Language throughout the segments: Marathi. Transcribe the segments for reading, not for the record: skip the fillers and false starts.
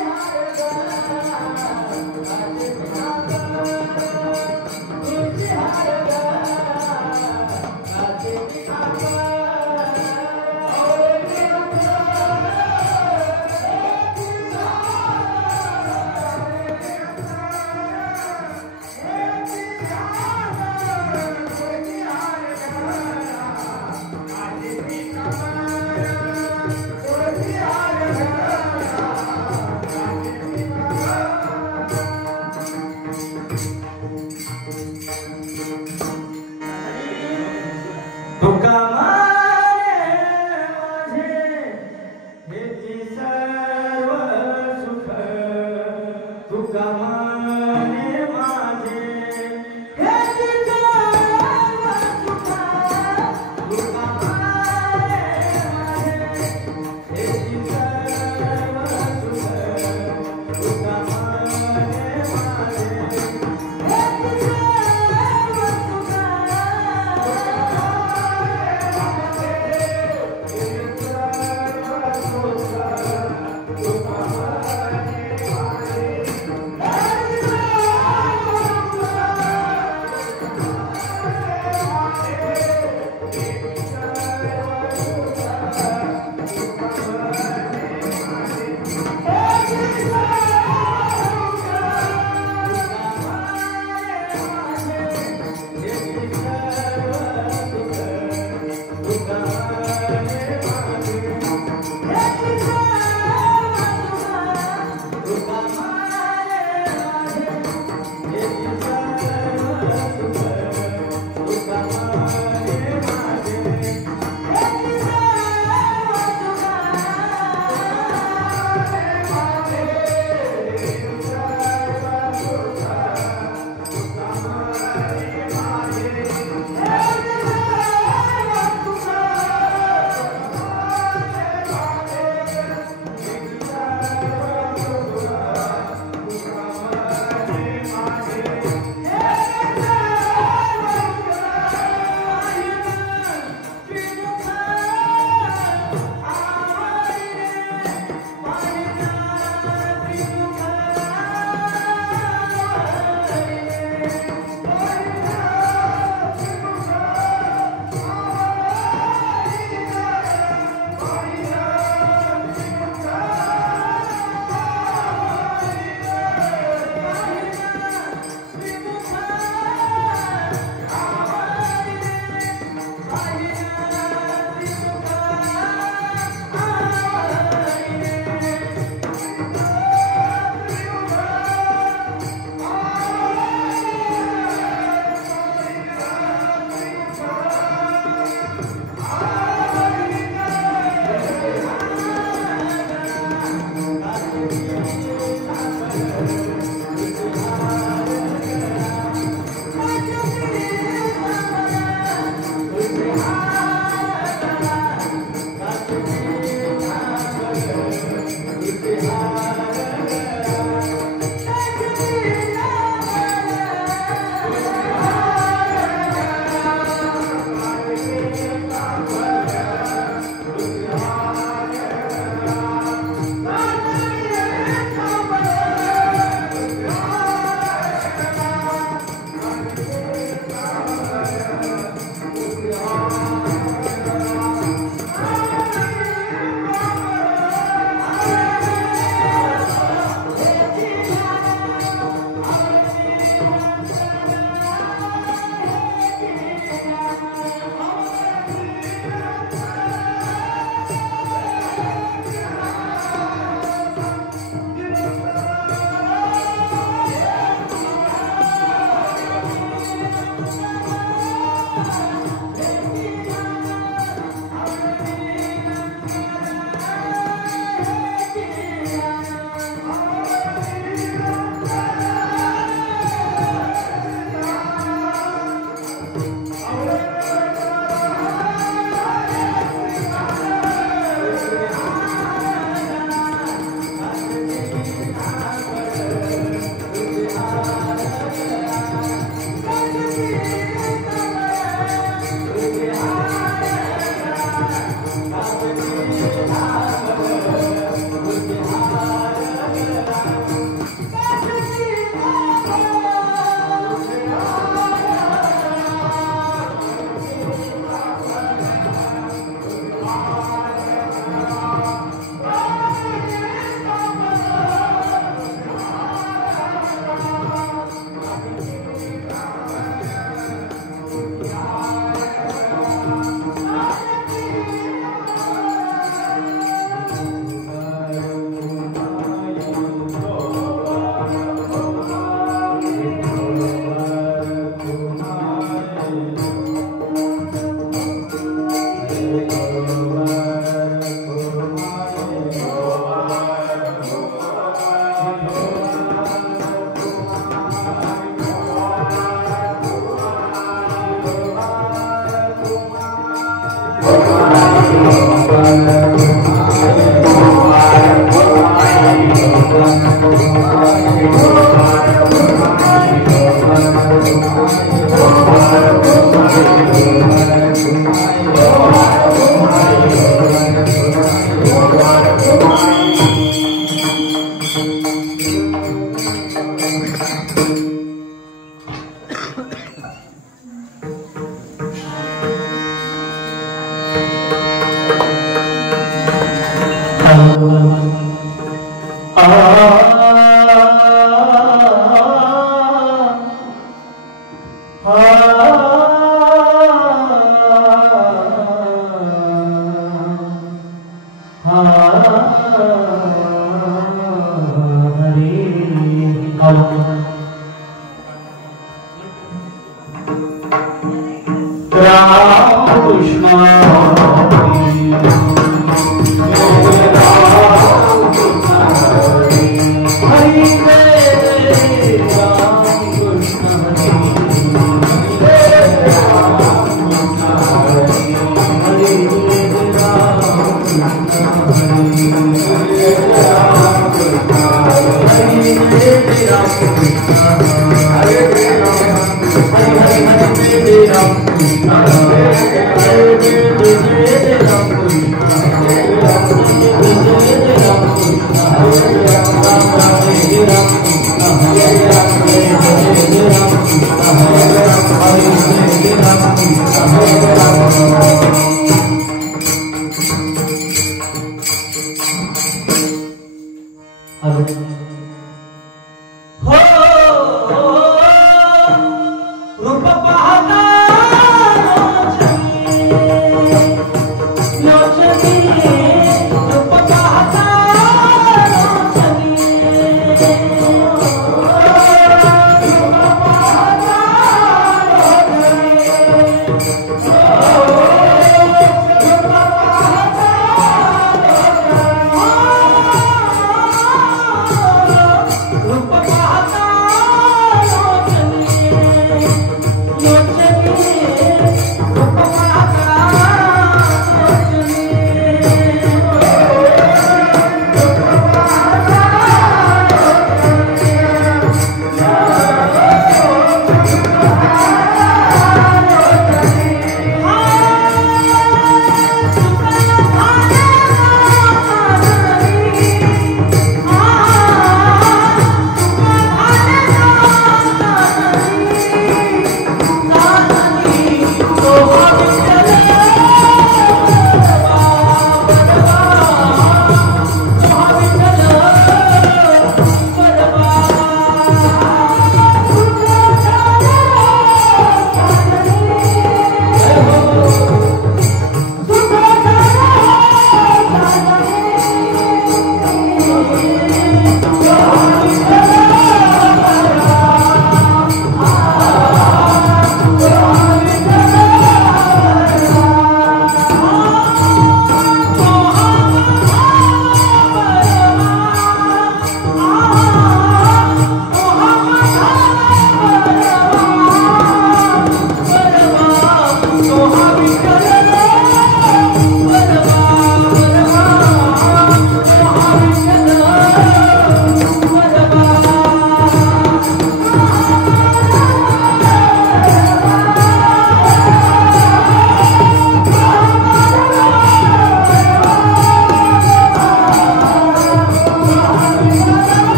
Thank you.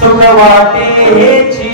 सुख वाटेची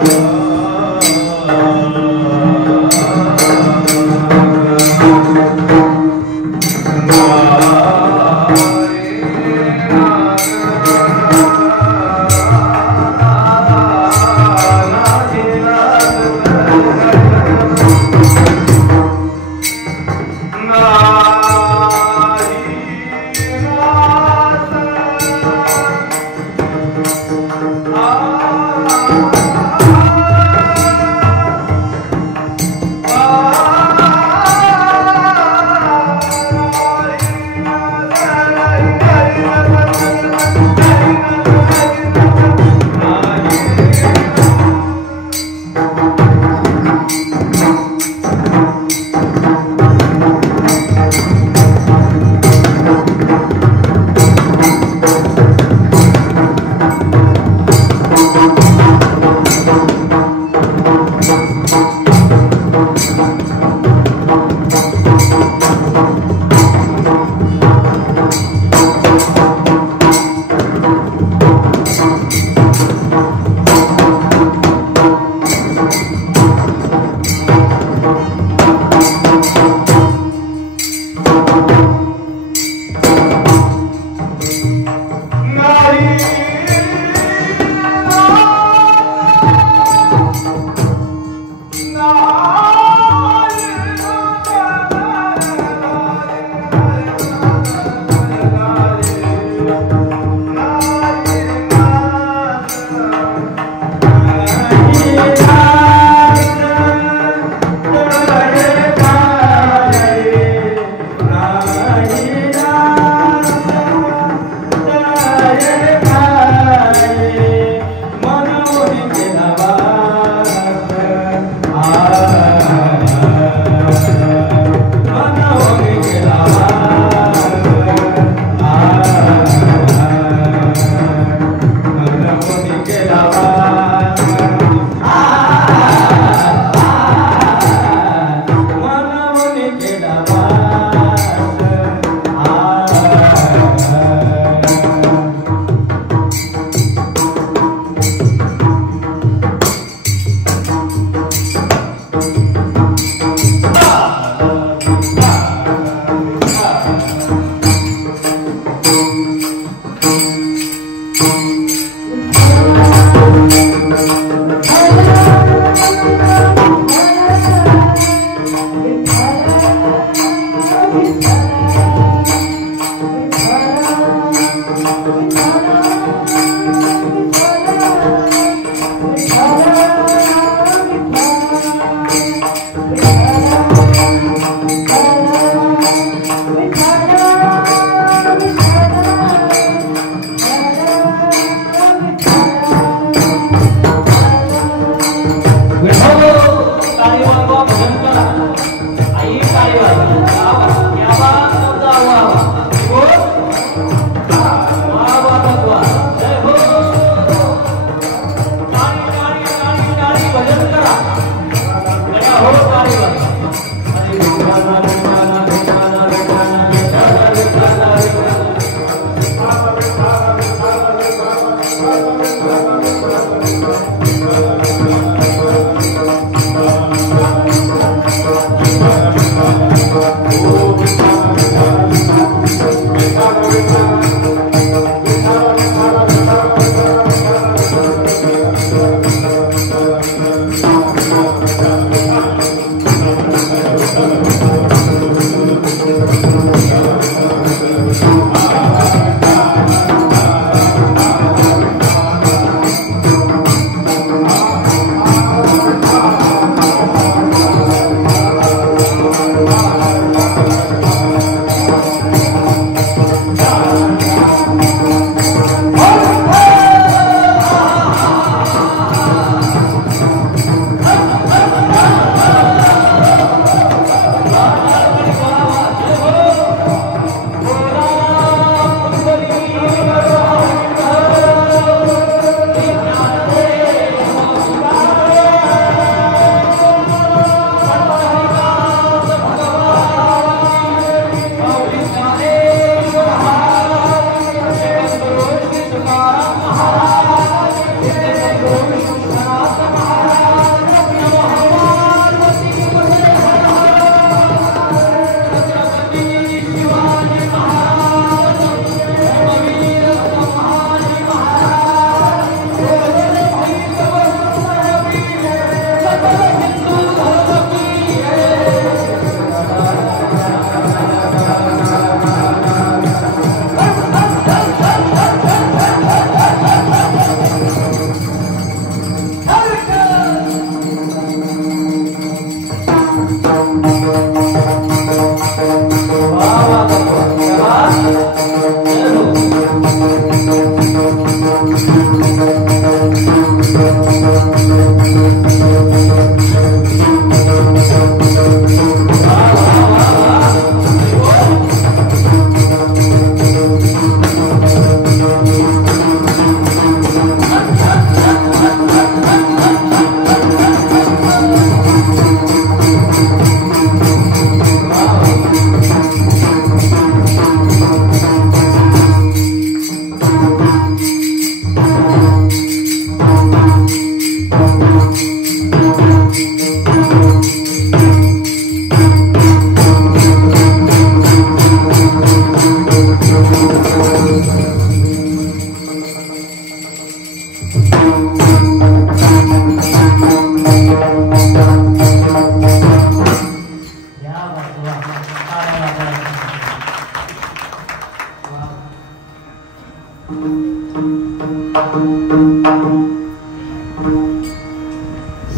Ah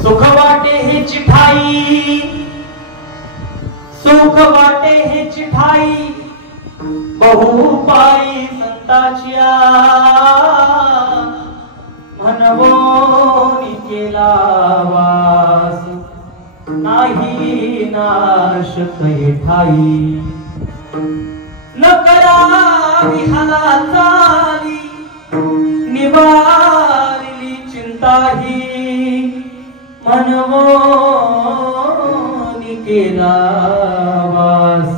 सुख वाटे हे चिठाई, सुख वाटे हे चिठाई, बहुपाई संताचिया मनवोनी केला वास, नाही नाश कै ठाई, न करावी हालाचाली, निवारली चिंताही, मनवोनी केला वास,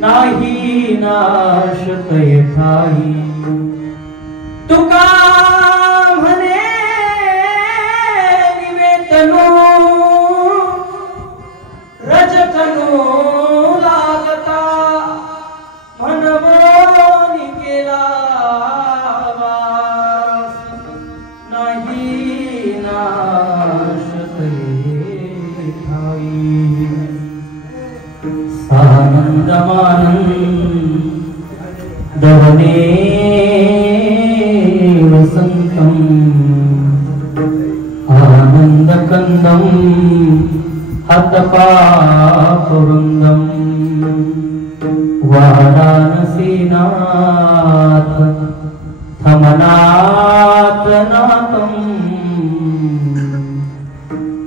नाही नाश कै ठाई. तुका म्हणे निवेतनो रजतनो लागता, मनवोनी केला वास, नाही नाश कै ठाई. सानंदमानंद दवने वसंतम, आनंदकंदम हतपापुरुंदम, वाराणसीनाथ थमनाथ नाथम,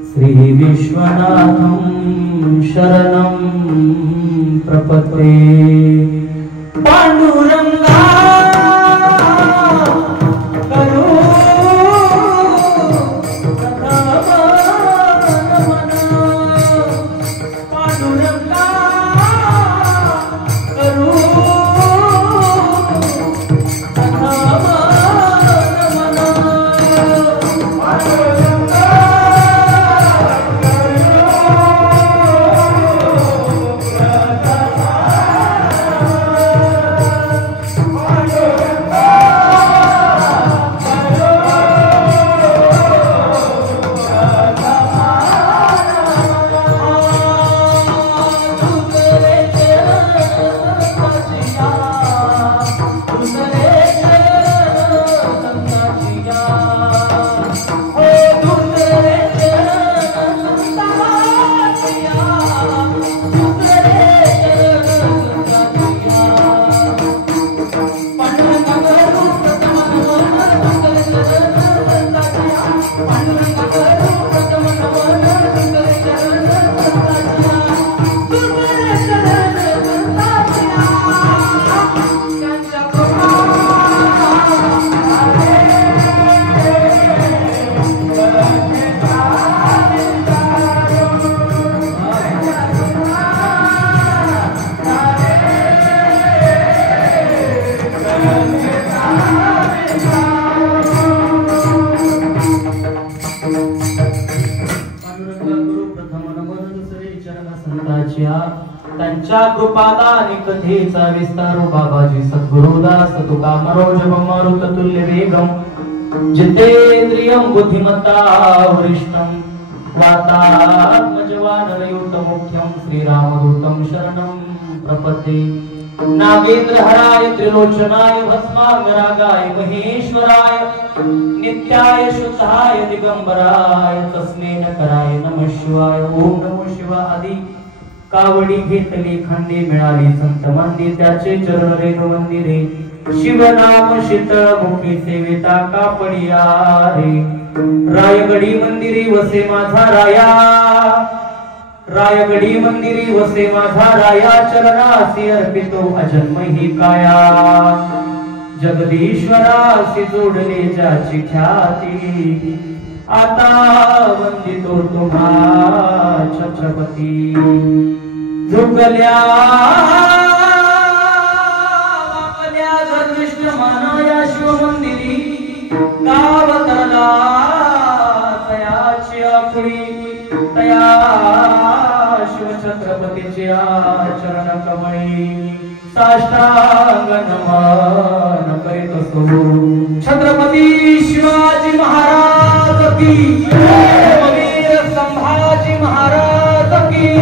श्री विश्वनाथम शरणं प्रपद्ये. पांडुरंगा त्यांच्या कृपादानी कथेचा विस्तार बाबाजी सद्गुरुदास तुका मनोज मारुत तुल्य वेगम जितेंद्रियं बुद्धिमत्ता वरिष्ठं वातात्मजवानरयुत मुख्यं श्रीरामदूतं शरणं प्रपद्ये. नागेंद्र हराय त्रिलोचनाय भस्मांगरागाय महेश्वराय नित्याय शुद्धाय दिगंबराय तस्मै नकराय नमः शिवाय. ओम नमो शिवाय. आदि कावडी घेतली खंडी मिळाली संत मंदी त्याचे चरण रेणू मंदिरे. शिवनाम शीतळ मुखी सेविता कापडिया रे. रायगडी मंदिरी वसे माझा राया, रायगडी मंदिरी वसे माझा राया, चरणासी अर्पितो अजन्म ही काया, जगदीश्वरासी जोडले ज्याची ख्याती, आता वंदितो तुम्हा छत्रपती, झुकल्या मानाया शिव मंदिरी, गावतला तयाची आखुडी, तया शिव छत्रपतीच्या चरण कमळी साष्टांग नमन करीत असतो. छत्रपती शिवाजी महाराज की, वीर संभाजी महाराज की.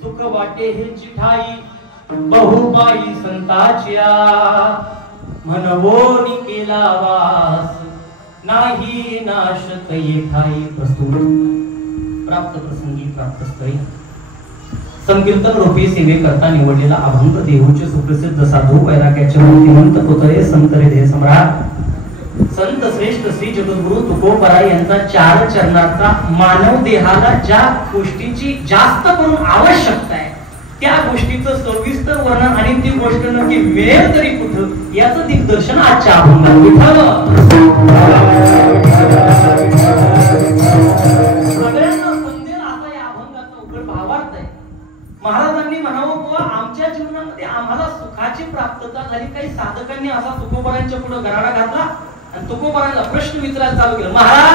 सुख वाटे हे चिठाई बहुबाई संताच्या, मनवोनी केला वास नाही नाशत येठाई. प्रस्तुत प्राप्त प्रसंगी प्राप्त स्थळी संकीर्तन रूपी सेवेकरता निवडलेला अभंग देहूचे सुप्रसिद्ध साधू वैराग्याचे मूर्तिमंत पुतळे संत हृदय सम्राट संत श्रेष्ठ श्री जगद्गुरु तुकोबराय यांचा चार चरणाचा मानव देहाला ज्या गोष्टीची जास्त करून आवश्यकता आहे त्या गोष्टीचं सविस्तर वर्णन आणि ती गोष्ट नक्की मिळेल तरी कुठं याचं दिग्दर्शन आजच्या अभंगात विठावं. सगळ्यांना समजेल असा या अभंगाचा उघड भावार्थ आहे. महाराजांनी म्हणावं बुवा आमच्या जीवनामध्ये आम्हाला सुखाची प्राप्तता झाली. काही साधकांनी असा तुकोबरायांच्या पुढे गराडा घातला आणि तुकोबरायला प्रश्न विचारायला चालू केला. महाराज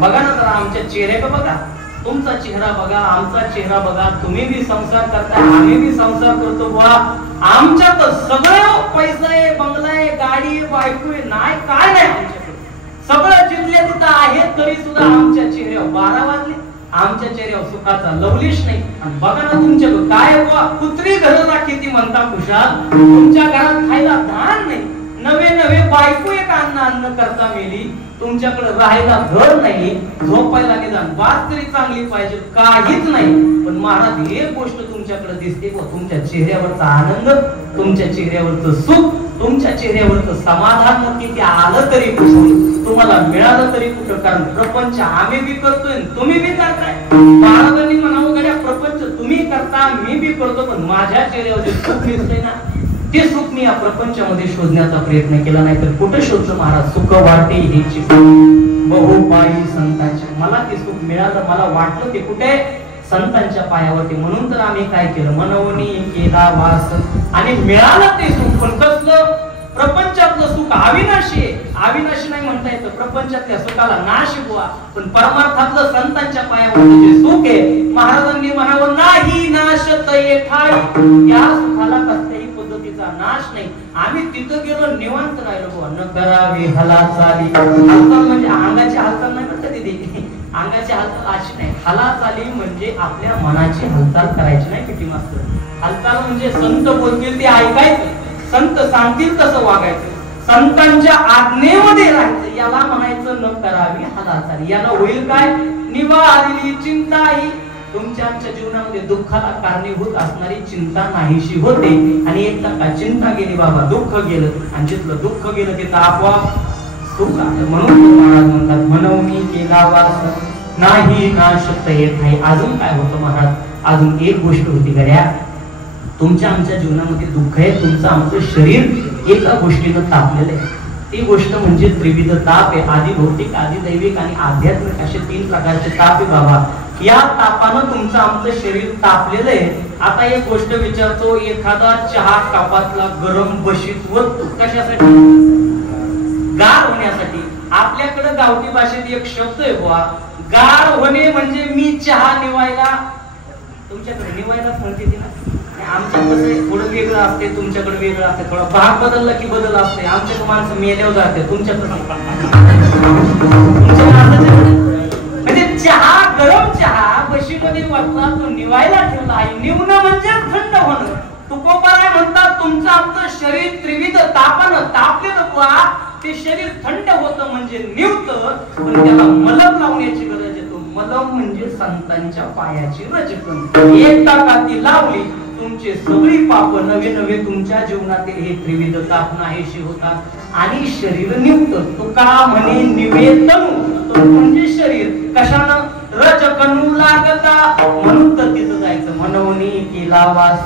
बघा ना जरा आमच्या चेहऱ्याकडे बघा, तुमचा चेहरा बघा, आमचा चेहरा बघा, तुम्ही भी संसार करताय आम्ही भी संसार करतो बुवा, आमच्यात सगळं पैसा आहे, बंगला आहे, गाडी आहे, बायको आहे, नाही काय नाही आमच्याकडे, सगळं जिंकले तिथं आहे तरी सुद्धा आमच्या चेहऱ्यावर 12 वाजले, आमच्या चेहऱ्यावर सुखाचा लवलेश नाही. आणि बघा ना तुमच्याकडे काय बुवा, कुत्री घराला किती म्हणता खुशाल, तुमच्या घरात खायला धान नाही, नवे नवे बायको एक अन्न करता मेली, तुमच्याकडे राहायला घर नाही, झोपायला निदान बात तरी चांगली पाहिजे, काहीच नाही. पण महाराज एक गोष्ट तुमच्याकडे दिसते, तुमच्या चेहऱ्यावरचा आनंद, तुमच्या चेहऱ्यावरचं सुख, तुमच्या चेहऱ्यावरचं समाधान नक्की ते आलं तरी कुठं, तुम्हाला मिळालं तरी कुठं, कारण प्रपंच आम्ही बी करतोय तुम्ही बी करताय. महाराजांनी म्हणावं गड्या प्रपंच तुम्ही करता मी बी करतो, पण माझ्या चेहऱ्यावर जे सुख दिसतंय ना ते सुख मी या प्रपंचामध्ये शोधण्याचा प्रयत्न केला नाही तर कुठे शोधलं महाराज. सुख वाटे हे बहुपायी संतांच्या, मला ते सुख मिळालं, मला वाटलं ते कुठे संतांच्या पायावरती. म्हणून तर आम्ही काय केलं, मनवणी केला वास आणि मिळालं ते सुख. पण कसलं, प्रपंचातलं सुख अविनाशी आहे, अविनाशी नाही म्हणता येतं, प्रपंचातल्या सुखाला नाश बुवा, पण परमार्थातलं संतांच्या पायावरती जे सुख आहे महाराजांनी म्हणावं नाही नाशत येठाई, या सुखाला कसल्याही पद्धतीचा नाश नाही. आम्ही तिथं गेलो निवांत राहिलो बुवा, न करावी हालचाली. हालचाल म्हणजे अंगाची हालचाल नाही म्हणतात तिथे, अंगाची हालचाल अशी नाही, हालचाली म्हणजे आपल्या मनाची हालचाल करायची नाही. किती मास्तर, हालचाल म्हणजे संत बोलतील ते ऐकायचं, संत सांगतील तसं वागायचं, संतांच्या आज्ञेमध्ये राहायचं, याला म्हणायचं न करावी हालचाली. याला होईल काय, निवारली चिंता ही, तुमच्या आमच्या जीवनामध्ये दुःखाला कारणीभूत असणारी चिंता नाहीशी होते. आणि एकदा का चिंता गेली बाबा, दुःख गेलं, आणि जिथलं दुःख गेलं तिथं आपोआप सुख आलं. म्हणून महाराज म्हणतात मनवणी केला वास नाही नाशत येत नाही. अजून काय होतं महाराज, अजून एक गोष्ट होती गड्या, तुमच्या आमच्या जीवनामध्ये दुःख आहे, तुमचं आमचं शरीर एका गोष्टीनं तापलेलं आहे. ती गोष्ट म्हणजे त्रिविध ताप आहे, आधी भौतिक, आधी दैविक आणि आध्यात्मिक असे 3 प्रकारचे ताप आहे बाबा. या तापानं तुमचं आमचं शरीर तापलेलं आहे. आता एक गोष्ट विचारतो, एखादा चहा कपातला गरम बशीत वरतो कशासाठी, गार होण्यासाठी. आपल्याकडे गावठी भाषेत एक शब्द आहे बुवा, गार होणे म्हणजे मी चहा निवायला, तुमच्याकडे निवायलाच म्हणते ती ना, आमच्या कसं थोडं वेगळं असते, तुमच्याकडे वेगळं असते, थोडा भाग बदलला की बदल असते. आमच्या माणसं मेल्यावर जाते, तुमच्याकडे म्हणजे चहा, गरम चहा बशीमध्ये वाटला तो निवायला ठेवला आहे. निवणं म्हणजे थंड होणं. तुकोबराय म्हणतात तुमचं आमचं शरीर त्रिविध तापानं तापलेलं बुवा, ते शरीर थंड होतं म्हणजे निवतं, पण त्याला मलम लावण्याची गरज आहे. तो मलम म्हणजे संतांच्या पायाची रचकन. एकदा का ती लावली तुमचे सगळी पाप नवे नवे तुमच्या जीवनातील हे त्रिविध ताप नाहीशी होतात आणि शरीर निवत. तुका म्हणे निवेदन म्हणजे शरीर कशानं रचकनू लागता म्हणून तर तिथं जायचं. मनवणी केला वास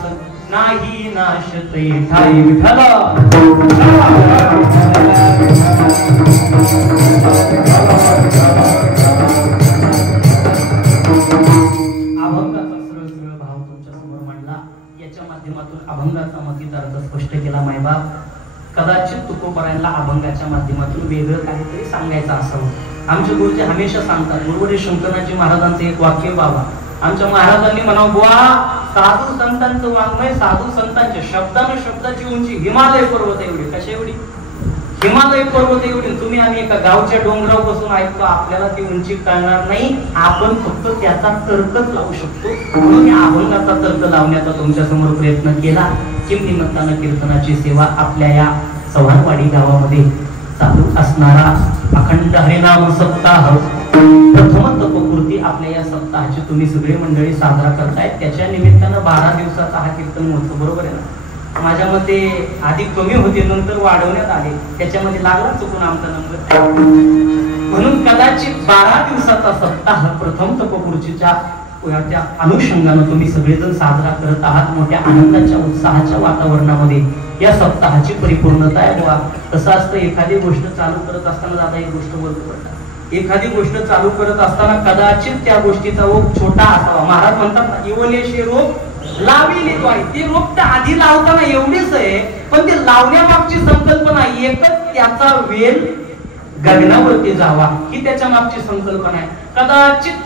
नाही नाशते ठाई विठला. अभंगाचा सरळ सरळ भाव तुमच्या समोर मांडला. याच्या माध्यमातून अभंगाचा मतीचा अर्थ स्पष्ट केला. मायबाप कदाचित तुकोबरायांना अभंगाच्या माध्यमातून वेगळं काहीतरी सांगायचं असावं. आमचे गुरुजी हमेशा सांगतात. गुरुवडे शंकराजी महाराजांचं एक वाक्य बाबा आमच्या महाराजांनी म्हणावं बुवा साधू संतांचं वाङ्मय साधू संतांच्या शब्दानं शब्दाची उंची हिमालय पर्वत एवढी. कशा एवढी? हिमालय पर्वत एवढी. तुम्ही आम्ही एका गावच्या डोंगरावर बसून ऐकतो आपल्याला ती उंची कळणार नाही. आपण फक्त त्याचा तर्कच लावू शकतो. म्हणून या अभंगाचा तर्क लावण्याचा तुमच्या समोर प्रयत्न केला. किम निमित्तानं कीर्तनाची सेवा आपल्या या चव्हाणवाडी गावामध्ये चालू असणारा अखंड हरिनाम सप्ताह प्रथम तपपूर्ती आपल्या या सप्ताहाची तुम्ही सगळे मंडळी साजरा करतायत. त्याच्या निमित्तानं 12 दिवसाचा हा कीर्तन महोत्सव. बरोबर आहे ना? माझ्या मते आधी कमी होते नंतर वाढवण्यात आले. त्याच्यामध्ये लागला चुकून आमचा नंबर. म्हणून कदाचित 12 दिवसाचा सप्ताह प्रथम तपपूर्तीच्या त्या अनुषंगानं तुम्ही सगळेजण साजरा करत आहात. मोठ्या आनंदाच्या उत्साहाच्या वातावरणामध्ये या सप्ताहाची परिपूर्णता आहे. बुवा कसं असतं एखादी गोष्ट चालू करत असताना दादा एक गोष्ट बोलतो. एखादी गोष्ट चालू करत असताना कदाचित त्या गोष्टीचा ओघ छोटा असावा. महाराज म्हणतात इवलेशे रोप लाविले तो आहे. ते रोप तर आधी लावताना एवढीच आहे पण ते लावण्यामागची संकल्पना एकच त्याचा वेल गगनावरती जावा ही त्याच्या मागची संकल्पना आहे. कदाचित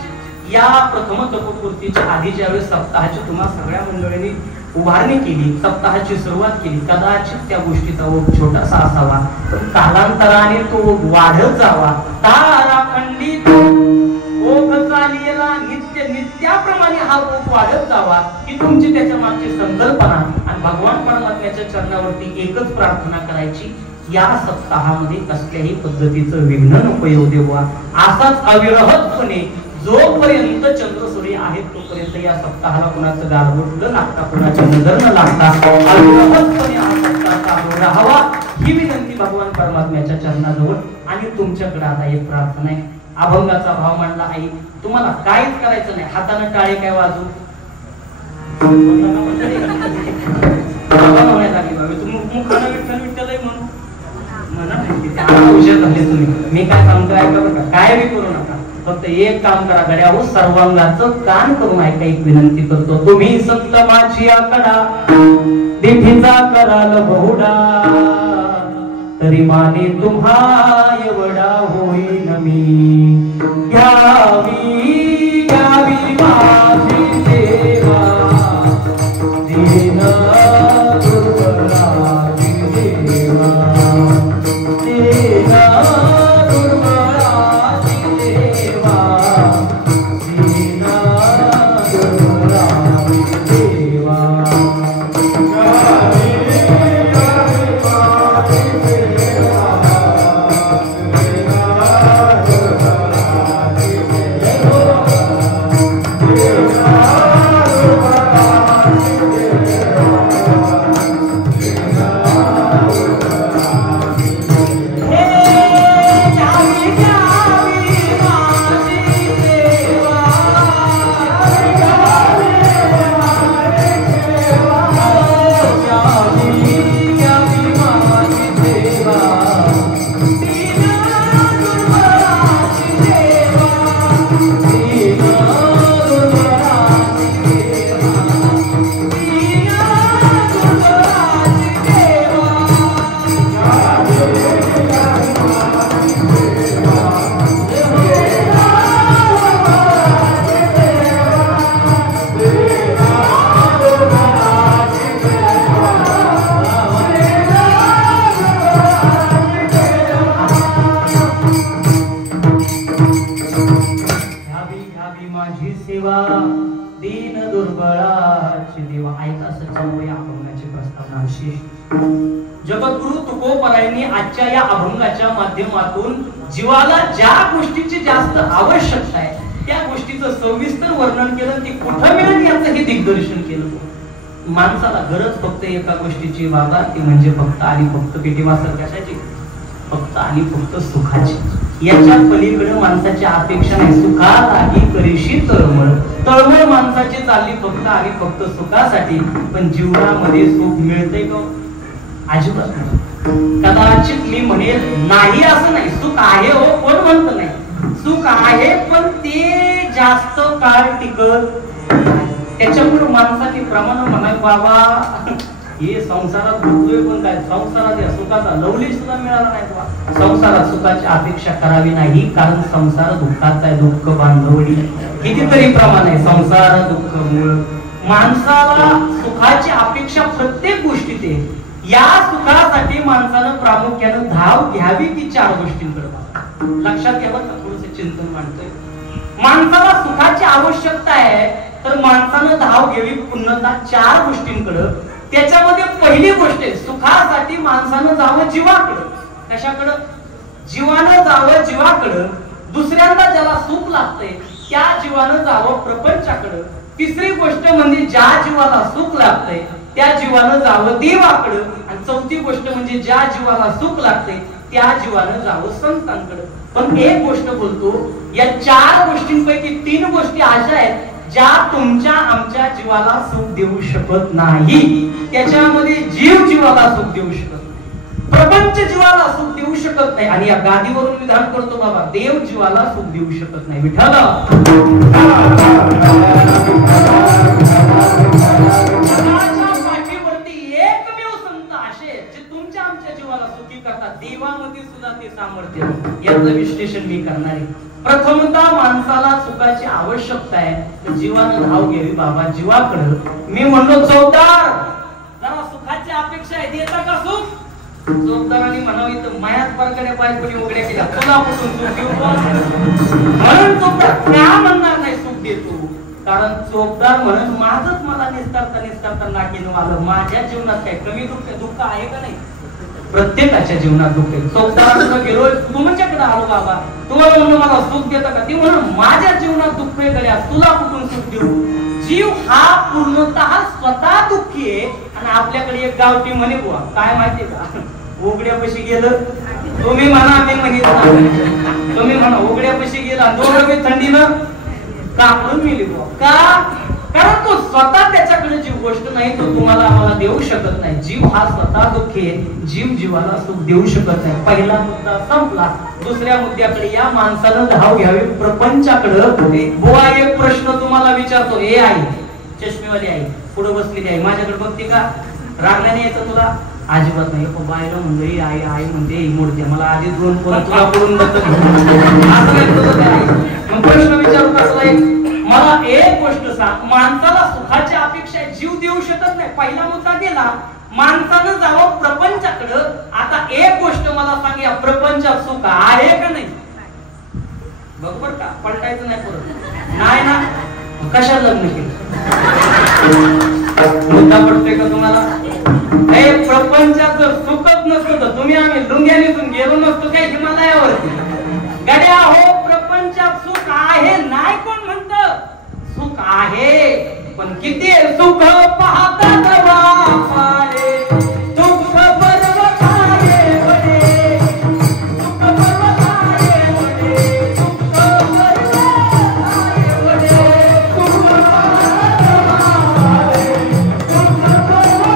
या प्रथम तपपूर्तीच्या आधी ज्यावेळेस सप्ताहाची तुम्हा सगळ्या मंडळींनी उभारणी केली सप्ताहाची सुरुवात केली कदाचित त्या गोष्टीचा ओघ छोटासा असावा पण कालांतराने तो वाढत जावा. ताराखंडित ओघ चालियला नित्य नित्याप्रमाणे हा ओघ वाढत जावा ही तुमची त्याच्या मागची संकल्पना. आणि भगवान परमात्म्याच्या चरणावरती एकच प्रार्थना करायची या सप्ताहामध्ये कसल्याही पद्धतीचं विघ्न नको येऊ देवा. असाच अविरहतपणे जोपर्यंत चंद्र सूर्य आहेत तोपर्यंत या सप्ताहाला कुणाचं गालबोट न लागता कुणाची नजर न लागता अविरहतपणे हा सप्ताह चालू राहावा ही विनंती भगवान परमात्म्याच्या चरणाजवळ. आणि तुमच्याकडे आता एक प्रार्थना आहे. अभंगाचा भाव मांडला. आई तुम्हाला काहीच करायचं नाही. हाताने टाळे काय वाजू मी काय सांगतो ऐका बरं का. काय बी करू नका. फक्त एक काम करा. गड्यावर सर्वांगाचं कान करून ऐका. एक विनंती करतो. तुम्ही संत माझी आकडा दिठीचा कराल बहुडा तरी माने तुम्हा एवढा होईन मी. घ्यावी घ्यावी माझी सेवा दीन दुर्बलाची देवा दीन दुर्बलाची देवा दीन दुर्बलाची देवा. जगद्गुरु तुकोबरायांनी आजच्या या अभंगाच्या माध्यमातून जीवाला ज्या गोष्टीची जास्त आवश्यकता आहे त्या गोष्टीचं सविस्तर वर्णन केलं, ती कुठं मिळेल याचं हे दिग्दर्शन केलं. माणसाला गरज फक्त एका गोष्टीची बाबा, ती म्हणजे फक्त आणि फक्त पेटी मास्तर कशाची? फक्त आणि फक्त सुखाची. याच्या पलीकडे माणसाची अपेक्षा नाही. सुखालाही करीशी तळमळ, तळमळ माणसाची चालली फक्त आणि फक्त सुखासाठी. पण जीवनामध्ये सुख मिळते का? अजिबात नाही. कदाचित मी म्हणेल नाही असं नाही, सुख आहे हो, कोण म्हणत नाही. सुख आहे पण ते जास्त काळ टिकत. त्याच्यामुळे माणसाची प्रमाण म्हणाय बाबा हे संसारात भोगतोय पण काय संसारात या सुखाचा लवलेश सुद्धा मिळाला नाही बाबा. संसारात सुखाची अपेक्षा करावी नाही, कारण संसार दुःखाचा आहे. दुःख बांधवडी कितीतरी प्रमाण आहे. संसार दुःख मूळ. माणसाला सुखाची अपेक्षा प्रत्येक गोष्टीत आहे. या सुखासाठी माणसानं प्रामुख्यानं धाव घ्यावी की चार गोष्टींकडे. लक्षात घ्यावं का? थोडंसं चिंतन मांडतोय. माणसाला सुखाची आवश्यकता आहे तर माणसानं धाव घ्यावी पूर्णतः चार गोष्टींकडे. त्याच्यामध्ये पहिली गोष्ट आहे, सुखासाठी माणसानं जावं जीवाकडं. कशाकडं? जीवानं जावं जीवाकडं. दुसऱ्यांदा ज्याला सुख लागतंय त्या जीवानं जावं प्रपंचाकडं. तिसरी गोष्ट म्हणजे ज्या जीवाला सुख लागतंय त्या जीवानं जावं देवाकडं. आणि चौथी गोष्ट म्हणजे ज्या जीवाला सुख लागतंय त्या जीवानं जावं संतांकडं. पण एक गोष्ट बोलतो, या चार गोष्टींपैकी तीन गोष्टी अशा आहेत ज्या तुमच्या आमच्या जीवाला सुख देऊ शकत नाही. त्याच्यामध्ये जीव जीवाला सुख देऊ शकत नाही, प्रपंच जीवाला सुख देऊ शकत नाही. आणि या गादीवरून विधान करतो बाबा, देव जीवाला सुख देऊ शकत नाही. विठ्ठल पाठीवरती एकमेव संत असे जे तुमच्या आमच्या जीवाला सुखी करतात. देवामध्ये सुद्धा ते सामर्थ्य. याचं विश्लेषण मी करणार आहे. प्रथमतः माणसाला सुखाची आवश्यकता आहे, जीवानं धाव घ्यावी बाबा जीवाकडं. मी म्हणलो चौदार जरा सुखाची अपेक्षा आहे, देता का सुख? चौदारांनी म्हणावं इथं मायात परकड्या बायकोनी उघड्या केल्या, तुला कुठून सुख देऊ? म्हणून चौदार का म्हणणार नाही सुख देतो? कारण चौदार म्हणून माझंच मला निस्तारता नाकीनं आलं. माझ्या जीवनात काय कमी दुःख आहे का नाही? प्रत्येकाच्या जीवनात दुःख आहे. चौदारांकडे गेलो, तुमच्याकडे आलो बाबा, तुम्हाला म्हणलं मला सुख देता का? ते म्हणून माझ्या जीवनात दुःख आहे गड्या, तुला कुठून सुख देऊ? जीव हा पूर्णतः स्वतः दुःखी आहे. आणि आपल्याकडे एक गावठी म्हणे बुवा, काय माहितीये का? उघड्यापाशी गेलं, तुम्ही म्हणा मी म्हणित, तुम्ही म्हणा उघड्यापाशी गेला, दोघं थंडीनं कापडून मिली बुवा. का? कारण तो स्वतः त्याच्याकडे जी गोष्ट नाही तो तुम्हाला आम्हाला देऊ शकत नाही. जीव हा स्वतः दुःखी आहे, जीव जीवाला सुख देऊ शकत नाही. पहिला मुद्दा संपला. दुसऱ्या मुद्द्याकडे या माणसानं धाव घ्यावी प्रपंचाकडे. बुवा एक प्रश्न तुम्हाला विचारतो, हे आई चष्मेवाली आई पुढे बसलेली आहे, माझ्याकडे बघते का? रागण्याने यायचं तुला? अजिबात नाही. बायला म्हणलं आई आई म्हणते मोडते मला आधी दोन पोरं तुला पडून बसत. मग प्रश्न विचारू कसला? मला एक गोष्ट सांग, माणसाला सुखाची अपेक्षा जीव देऊ शकत नाही. पहिला मुद्दा गेला. माणसानं जावं प्रपंचाकडं. आता एक गोष्ट मला सांग, या प्रपंचात सुख आहे का नाही? बरोबर का? पलटायचं नाही परत. नाही ना? कशाला लग्न केलं? मुद्दा पडतोय का तुम्हाला? हे प्रपंचात जर सुखच नसतं तर तुम्ही आम्ही लुंग्यानीतून गेलो नसतो काय हिमालयावरती? गड्या हो, प्रपंचात सुख आहे नाही कोण म्हणतं? सुख आहे, पण किती सुख पाहतात बापारे, दुःख पर्वतारे वडे, दुःख पर्वतारे वडे, दुःख पर्वतारे वडे, दुःख पर्वतारे, दुःख पर्वतारे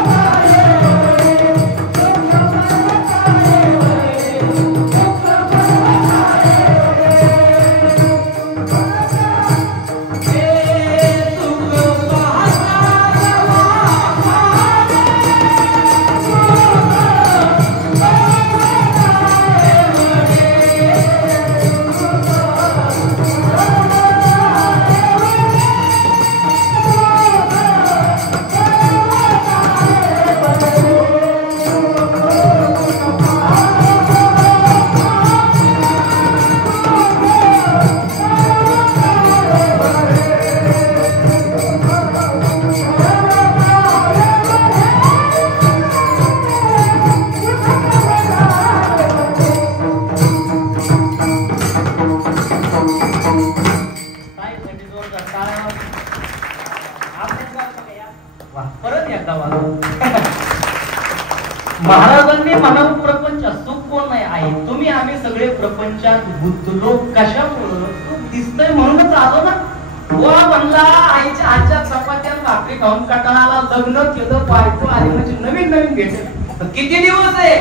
परत एकदा वाजव. महाराजांनी म्हणावं प्रपंच सुख कोण नाही आहे, तुम्ही आम्ही सगळे प्रपंचात गुंतलो कशामुळं, सुख दिसतंय म्हणूनच आलो ना. वा म्हणला आईच्या हातच्या चपात्या भाकरी खाऊन कंटाळा, लग्न केलं, बायको आली म्हणजे नवीन नवीन भेटले. किती दिवस आहे,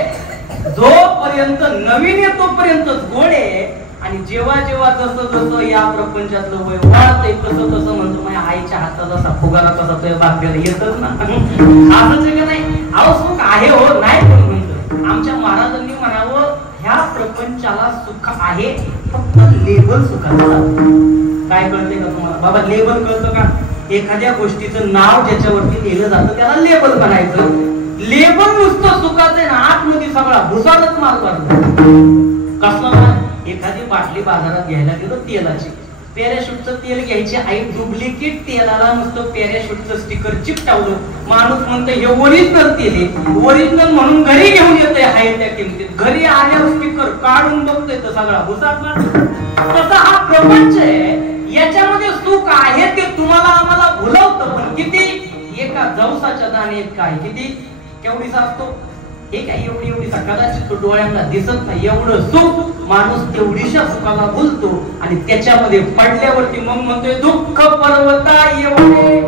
जोपर्यंत नवीन आहे तोपर्यंतच गोड आहे. आणि जेव्हा जेव्हा जसं जसं या प्रपंचातलं वय वाढतंय तसं तसं म्हणतो माझ्या आईच्या हाताचा असा फुगारा तसा तो भाकरीला येतच ना. असंच आहे का नाही. अहो सुख आहे हो, नाही कोण म्हणतो. आमच्या महाराजांनी म्हणावं ह्या प्रपंचाला सुख आहे, फक्त लेबल सुखाचं. काय कळते का तुम्हाला बाबा, लेबल कळतं का? एखाद्या गोष्टीचं नाव ज्याच्यावरती लिहिलं जातं त्याला लेबल म्हणायचं. लेबल नुसतं सुखाचं आहे ना, आतमध्ये सगळा भुसारच माल करतो. कसला? एखादी बाटली बाजारात घ्यायला गेलो तेलाची, पॅराशूटचं तेल घ्यायचे, आई डुप्लिकेट तेलाला नुसतं पॅराशूटचं स्टिकर चिकटावलं. माणूस म्हणतो हे ओरिजिनल तेल आहे, ओरिजिनल म्हणून घरी घेऊन येतोय हाय त्या किमतीत. घरी आल्यावर स्टिकर काढून बघतोय तर सगळा भुसार. तसा हा प्रपंच आहे, याच्यामध्ये सुख आहे ते तुम्हाला आम्हाला भुलवतं. पण किती? एका जवसाच्या दाण्यात काय किती केवढीसा असतो हे काय, एवढी एवढीसा कदाचित तो डोळ्यांना दिसत नाही एवढं सुख. माणूस तेवढीशा सुखाला भुलतो आणि त्याच्यामध्ये पडल्यावरती मग म्हणतोय दुःख पर्वता एवढे.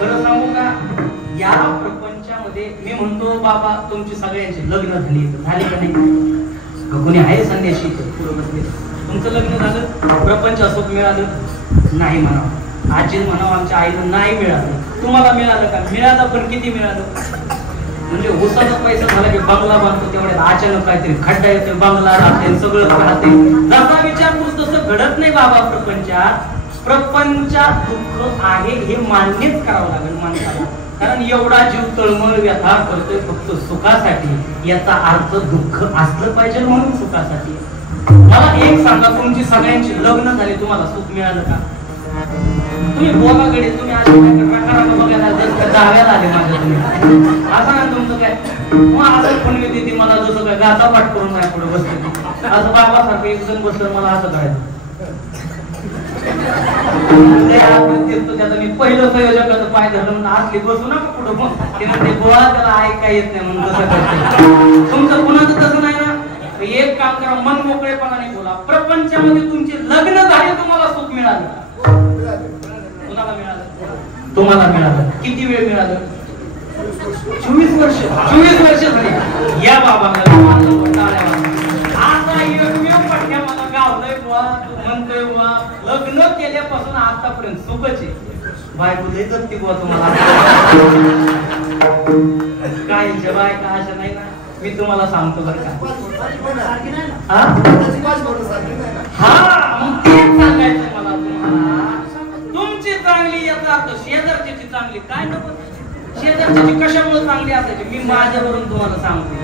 खरं सांगू का, या प्रपंचामध्ये मी म्हणतो बाबा तुमची सगळ्यांची लग्न झाली का नाही? कोणी आहे संन्याशी पुढे बसले, तुमचं लग्न झालं, प्रपंच सुख मिळालं नाही म्हणावं. आजी म्हणावं आमच्या आईला नाही मिळालं. तुम्हाला मिळालं का? मिळालं, पण किती मिळालं? म्हणजे उसाचा पैसा झाला की बंगला बांधतो तेवढ्या अचानक काहीतरी खड्डा येतो, बंगला राहते, सगळं राहते. जसा विचारपूस तसं घडत नाही बाबा प्रपंचात. प्रपंचात दुःख आहे हे मान्यच करावं लागेल माणसाला. कारण एवढा जीव तळमळ व्यथा करतोय फक्त सुखासाठी, याचा अर्थ दुःख असलं पाहिजे म्हणून सुखासाठी. मला एक सांगा, तुमची सगळ्यांची लग्न झाली, तुम्हाला सुख मिळालं का? तुम्ही बोला गडे, तुम्ही आज बघायला दहाव्याला आले माझ्या, तुम्ही असं ना तुमचं काय मग असं कोणी देते मला जसं काय गाता पाठ करून नाही पुढे बसते असं बाबासारखं एक जण बसलं मला असं करायचं. त्याचा मी पहिलं संयोजकाचं पाय धरलं म्हणून असली बसू ना पुढं, मग ते म्हणते गोळा त्याला ऐका येत नाही म्हणून तसं करते. तुमचं कुणाचं तसं नाही ना. एक काम करा, मन मोकळेपणाने बोला. प्रपंचामध्ये तुमचे लग्न झाले, तुम्हाला सुख मिळालं, तुम्हाला मिळालं. किती वेळ मिळालं? 24 वर्ष. 24 वर्ष झाली या बाबा. आता एकमेव पठ्या मला गावलंय बुवा, तू म्हणतोय बुवा लग्न केल्यापासून आतापर्यंत सुखच आहे. बायको लय जगती बुवा तुम्हाला. काय बायका अशा नाही ना, मी तुम्हाला सांगतो बरं का. हा मग तेच सांगायचं मला तुम्हाला. तुमची चांगली याचा अर्थ शेजारची चांगली काय नको. शेजारची कशामुळे चांगली असायची मी माझ्यावरून तुम्हाला सांगतो.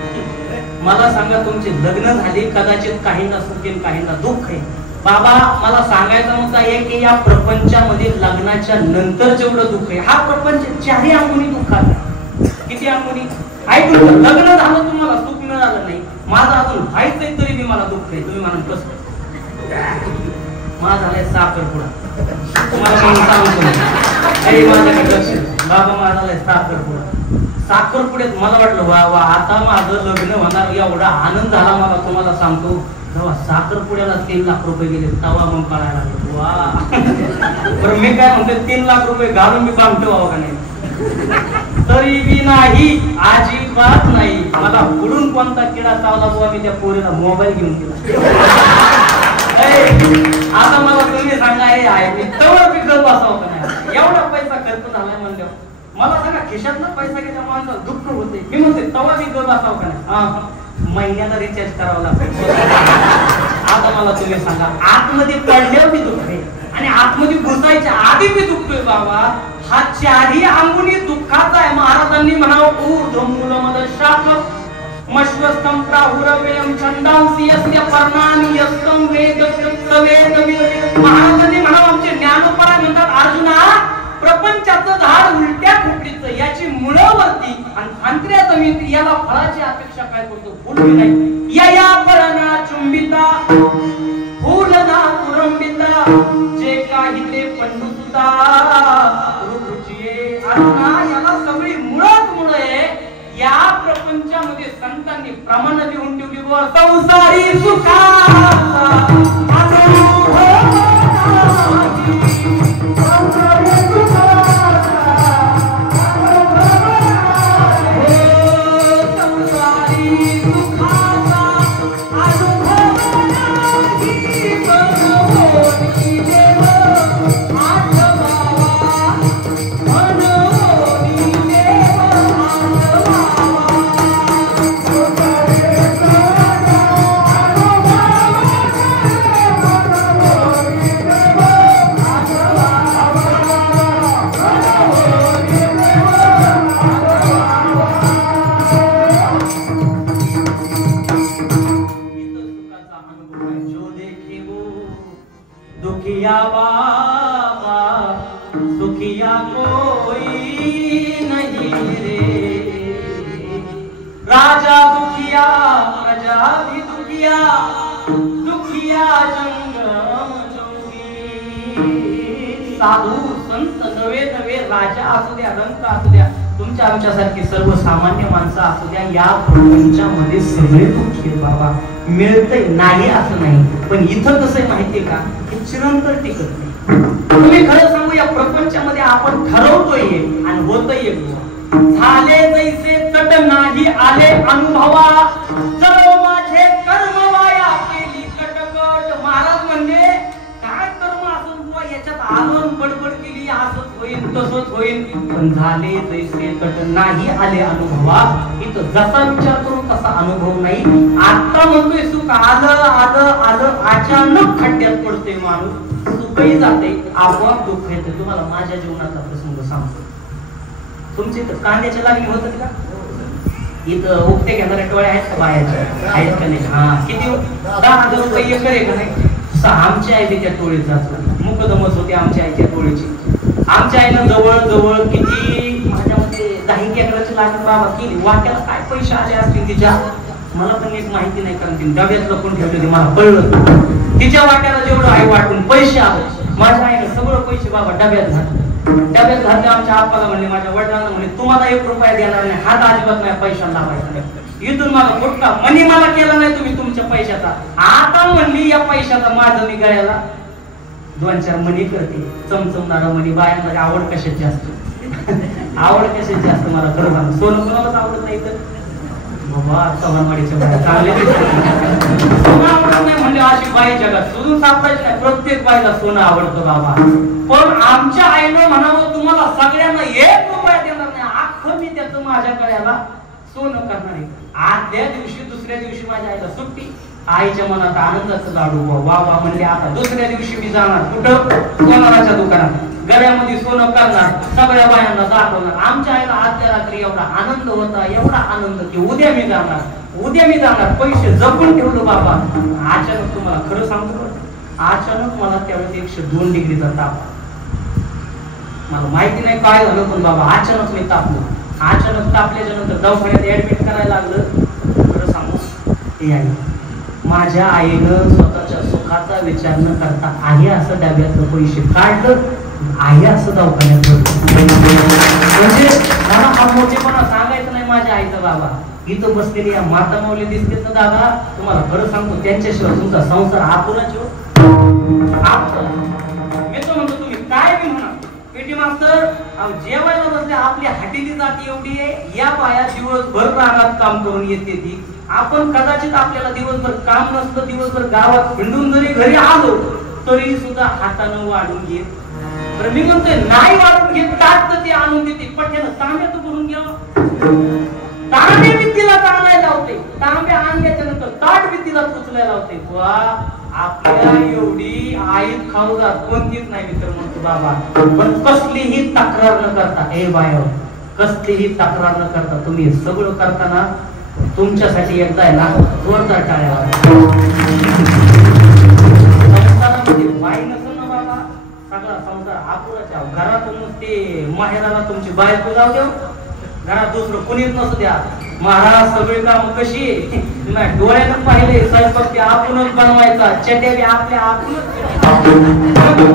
मला सांगा, तुमचे लग्न झाले, कदाचित काहींना सुख आहे काहींना दुःख आहे. बाबा मला सांगायचा मुद्दा आहे की या प्रपंचामध्ये लग्नाच्या नंतर जेवढं दुःख आहे, हा प्रपंच चारही अंगुनी दुःखात आहे. किती अंगुनी? ऐकून लग्न झालं तुम्हाला सुख मिळालं नाही, माझं अजून व्हायचंय तरी मी मला दुःख आहे. तुम्ही म्हणून कसं माझा झालाय साखरपुडा, तुम्हाला म्हणून सांगतो अरे माझ्याकडे लक्ष बाबा माझा झालाय साखरपुडा. साखरपुड्यात मला वाटलं वा वा आता माझं लग्न होणार, एवढा आनंद झाला मला तुम्हाला सांगतो. जेव्हा साखरपुड्याला 3 लाख रुपये गेले तेव्हा मग कळायला लागलं वा. तर मी काय म्हणतो 3 लाख रुपये घालून मी बांधतो व्हावं का नाही? तरी बी नाही, अजिबात नाही. मला पुढून कोणता किडा चावला बुवा, मी त्या पोरीला मोबाईल घेऊन दिला. आता मला तुम्ही सांगा हे आहे मी तवर पिकत बसावं का नाही? एवढा पैसा खर्च झालाय म्हणल्यावर मला सांगा खिशातला पैसा घेता माणसाला दुःख होते. मी म्हणते तवा मी गप बसावं का नाही? महिन्याला रिचार्ज करावं लागतं. आता मला तुम्ही सांगा, आतमध्ये पडल्यावर मी दुखते आणि आतमध्ये घुसायच्या आधी मी दुखतोय बाबा. हा चारही अंगुनी दुःखाचा आहे. महाराजांनी म्हणावं ऊर्ध्वमूलमद शाखं मश्वस्तम प्राहुरवेयम छंदांसी यस्य पर्णानि यस्तम वेद सवेद विवेद. महाराजांनी म्हणावं आमचे ज्ञानोपरा म्हणतात अर्जुना, प्रपंचाचं झाड उलट्या खोपडीचं, याची मुळावरती आणि अंतऱ्या जमिनीत याला फळाची अपेक्षा काय करतो? फुल नाही. या परना चुंबिता फुलना तुरंबिता, जे काही ते पंडू सुद्धा रुचिये. अर्जुना याला सगळी मुळं राजा दुखिया प्रजा भी दुखिया दुखिया जंगम जोगी साधू संत नवे नवे राजा असू द्या रंग असू द्या तुमच्या आमच्यासारखी सर्वसामान्य माणसं असू द्या या प्रपंचामध्ये सगळे दुःखी बाबा मिळतंय नाही असं नाही पण इथं कसं माहितीये का हे चिरंतर टिकत नाही तुम्ही खरं सांगू या प्रपंचामध्ये आपण ठरवतोय आणि होतंय झाले जैसे तट नाही आले अनुभवा जर माझे कर्म वाया केली कटकट महाराज म्हणजे काय कर्म असून बुवा याच्यात आलोन बडबड केली असंच होईल तसंच होईल पण झाले जैसे तट नाही आले अनुभवा इथं जसा विचार करू तसा अनुभव नाही आता म्हणतोय सुख आलं आलं आलं अचानक खड्ड्यात पडतोय माणूस सुखही जाते आपोआप दुःख येते तुम्हाला माझ्या जीवनाचा प्रसंग सांगतो तुमची इथं कांद्याच्या लागणी होत का इथं उगते घेणारे टोळे आहेत का बायाचे आहेत का नाही हा किती 10,000 रुपये एकर आहे का नाही आमच्या आई त्या टोळीत जात मुकदमच होते आमच्या आईच्या टोळीची आमच्या आईनं जवळ जवळ किती माझ्यामध्ये 10 एकराची लागण बाबा केली वाट्याला काय पैसे आले असतील तिच्या मला पण एक माहिती नाही कारण ती डब्यात लपून ठेवली होती मला कळलं तिच्या वाट्याला जेवढं आई वाटून पैसे आले माझ्या आईनं सगळं पैसे बाबा डब्यात घातले डब्यात घातले आमच्या आप्पाला म्हणले माझ्या वडिलांना म्हणले तुम्हाला 1 रुपया देणार नाही हात अजिबात नाही पैसा लावायचा नाही इथून मला फुटका मनी मला केला नाही तुम्ही तुमच्या पैशाचा आता म्हणली या पैशाचा माझं मी गळ्याला 2-4 मनी करते चमचमणारा मनी बायांना आवड कशात जास्त आवड कशात जास्त मला खरं सांग सोनं कोणालाच आवडत नाही तर बाबा सवनवाडीच्या बाया चांगले सोनं आवडत नाही म्हणजे अशी बाई जगात शोधून सापडायची नाही प्रत्येक बाईला सोनं आवडतं बाबा पण आमच्या आईनं म्हणावं तुम्हाला सगळ्यांना 1 रुपया देणार नाही अख्खं मी त्याचं माझ्या गळ्याला सोनं करणार आहे आदल्या दिवशी दुसऱ्या दिवशी माझ्या आईला सुट्टी आईच्या मनात आनंदाचं लाडू वा वा म्हणले आता दुसऱ्या दिवशी मी जाणार कुठं सोनाराच्या दुकानात गळ्यामध्ये सोनं करणार सगळ्या बायांना दाखवणार आमच्या आईला आजच्या रात्री एवढा आनंद होता एवढा आनंद की उद्या मी जाणार पैसे जपून ठेवलो बाबा अचानक तुम्हाला खरं सांगतो अचानक मला त्यावेळेस 102 डिग्रीचा ताप मला माहिती नाही काय झालं पण बाबा अचानक मी तापलो अचानक तापल्याच्या नंतर दवाखान्यात ऍडमिट करायला लागलं खरं सांगू ते आई माझ्या आईनं स्वतःच्या सुखाचा विचार न करता आहे असं डब्यातलं पैसे काढलं आहे असं दवाखान्यात म्हणजे मला हा मोठेपणा सांगायचं नाही माझ्या आईचा बाबा इथं बसलेली या माता माऊली दिसते ना दादा तुम्हाला खरं सांगतो त्यांच्याशिवाय तुमचा संसार अपुराच हो मी तो म्हणतो तुम्ही काय बी म्हणा पेटी मास्तर जेवायला बसले आपली हाटीची जाती एवढी आहे या बाया दिवसभर रानात काम करून येते ती आपण कदाचित आपल्याला दिवसभर काम नसतं दिवसभर गावात हिंडून जरी घरी आलो तरी सुद्धा हातानं वाढून घेत तर मी म्हणतोय नाही वाढून घेत ताट ते आणून देते पट्ट्यानं तांब्यात करून घ्या तांबे भीतीला आणायला लावते तांबे आणल्याच्या नंतर ताट भीतीला उचलायला लावते वा आपल्या एवढी आईत खाऊदार कोणतीच नाही मित्र म्हणतो बाबा पण कसलीही तक्रार न करता हे बाय कसलीही तक्रार न करता तुम्ही सगळं करताना तुमच्यासाठी एकदा आहे ना जोरदार टाळ्या संसारामध्ये बाई नसेल ना बाबा सगळा संसार अपुराच्या घरातूनच ते माहेराला तुमची बायको जाऊ देऊ घरात दुसरं कुणीच नसू द्या महाराज सगळी काम कशी डोळ्यानं पाहिले स्वयंपाक ते आपणच बनवायचा चट्या बी आपल्या आपणच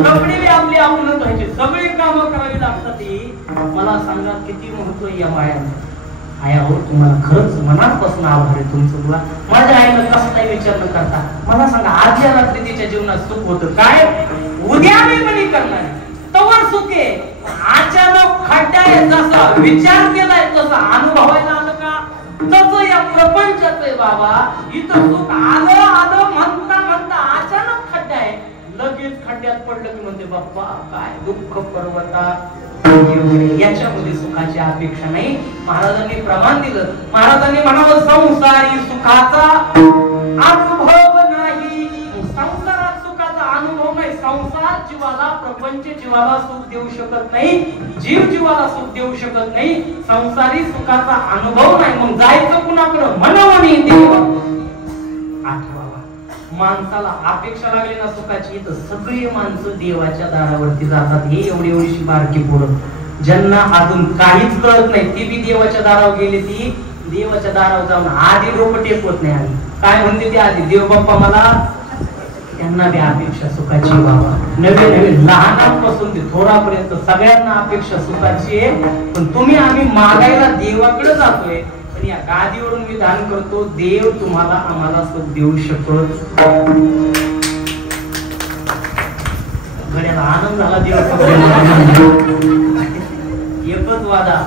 कपडे बी आपले आपणच व्हायचे सगळी कामं करावी लागतात ती मला सांगा किती महत्व या बायांचं आया हो, तुम्हाला खरंच मनापासून आभार आहे तुमचं. तुला माझ्या आईनं कसलाही विचार न करता मला सांगा, आजच्या रात्री तिच्या जीवनात सुख होतं काय? उद्या मी बनी करणार तवर सुख आहे. अचानक खड्डा आहे, जसा विचार केलाय तसा अनुभवायला आलं का? तसं या प्रपंचात आहे बाबा. इथं सुख आलं आलं म्हणता म्हणता अचानक खड्डा आहे. लगेच खड्ड्यात पडलं की म्हणते बाप्पा काय दुःख पर्वता. याच्यामध्ये सुखाची अपेक्षा नाही. महाराजांनी प्रमाण दिलं. महाराजांनी म्हणावं संसारी सुखाचा अनुभव नाही. संसारात सुखाचा अनुभव नाही. संसार जीवाला, प्रपंच जीवाला सुख देऊ शकत नाही. जीव जीवाला सुख देऊ शकत नाही. संसारी सुखाचा अनुभव नाही. मग जायचं कुणाकडं? मनवणी देव. आठवावा, माणसाला अपेक्षा लागली ना सुखाची, तर सगळी माणसं देवाच्या दारावरती जातात. हे एवढी एवढीशी बारकी पोरं ज्यांना अजून काहीच कळत नाही, ती बी देवाच्या दारावर गेली. ती देवाच्या दारावर जाऊन आधी डोकं टेकवत नाही. आधी काय म्हणते ती? आधी देव बाप्पा मला. त्यांना बी अपेक्षा सुखाची बाबा. नवे नवे लहानांपासून ते थोरापर्यंत सगळ्यांना अपेक्षा सुखाची आहे. पण तुम्ही आम्ही मागायला देवाकडे जातोय. पण या गादीवरून मी दान करतो, देव तुम्हाला आम्हाला सुख देऊ शकत. गड्याला आनंद झाला. देव एकच वादा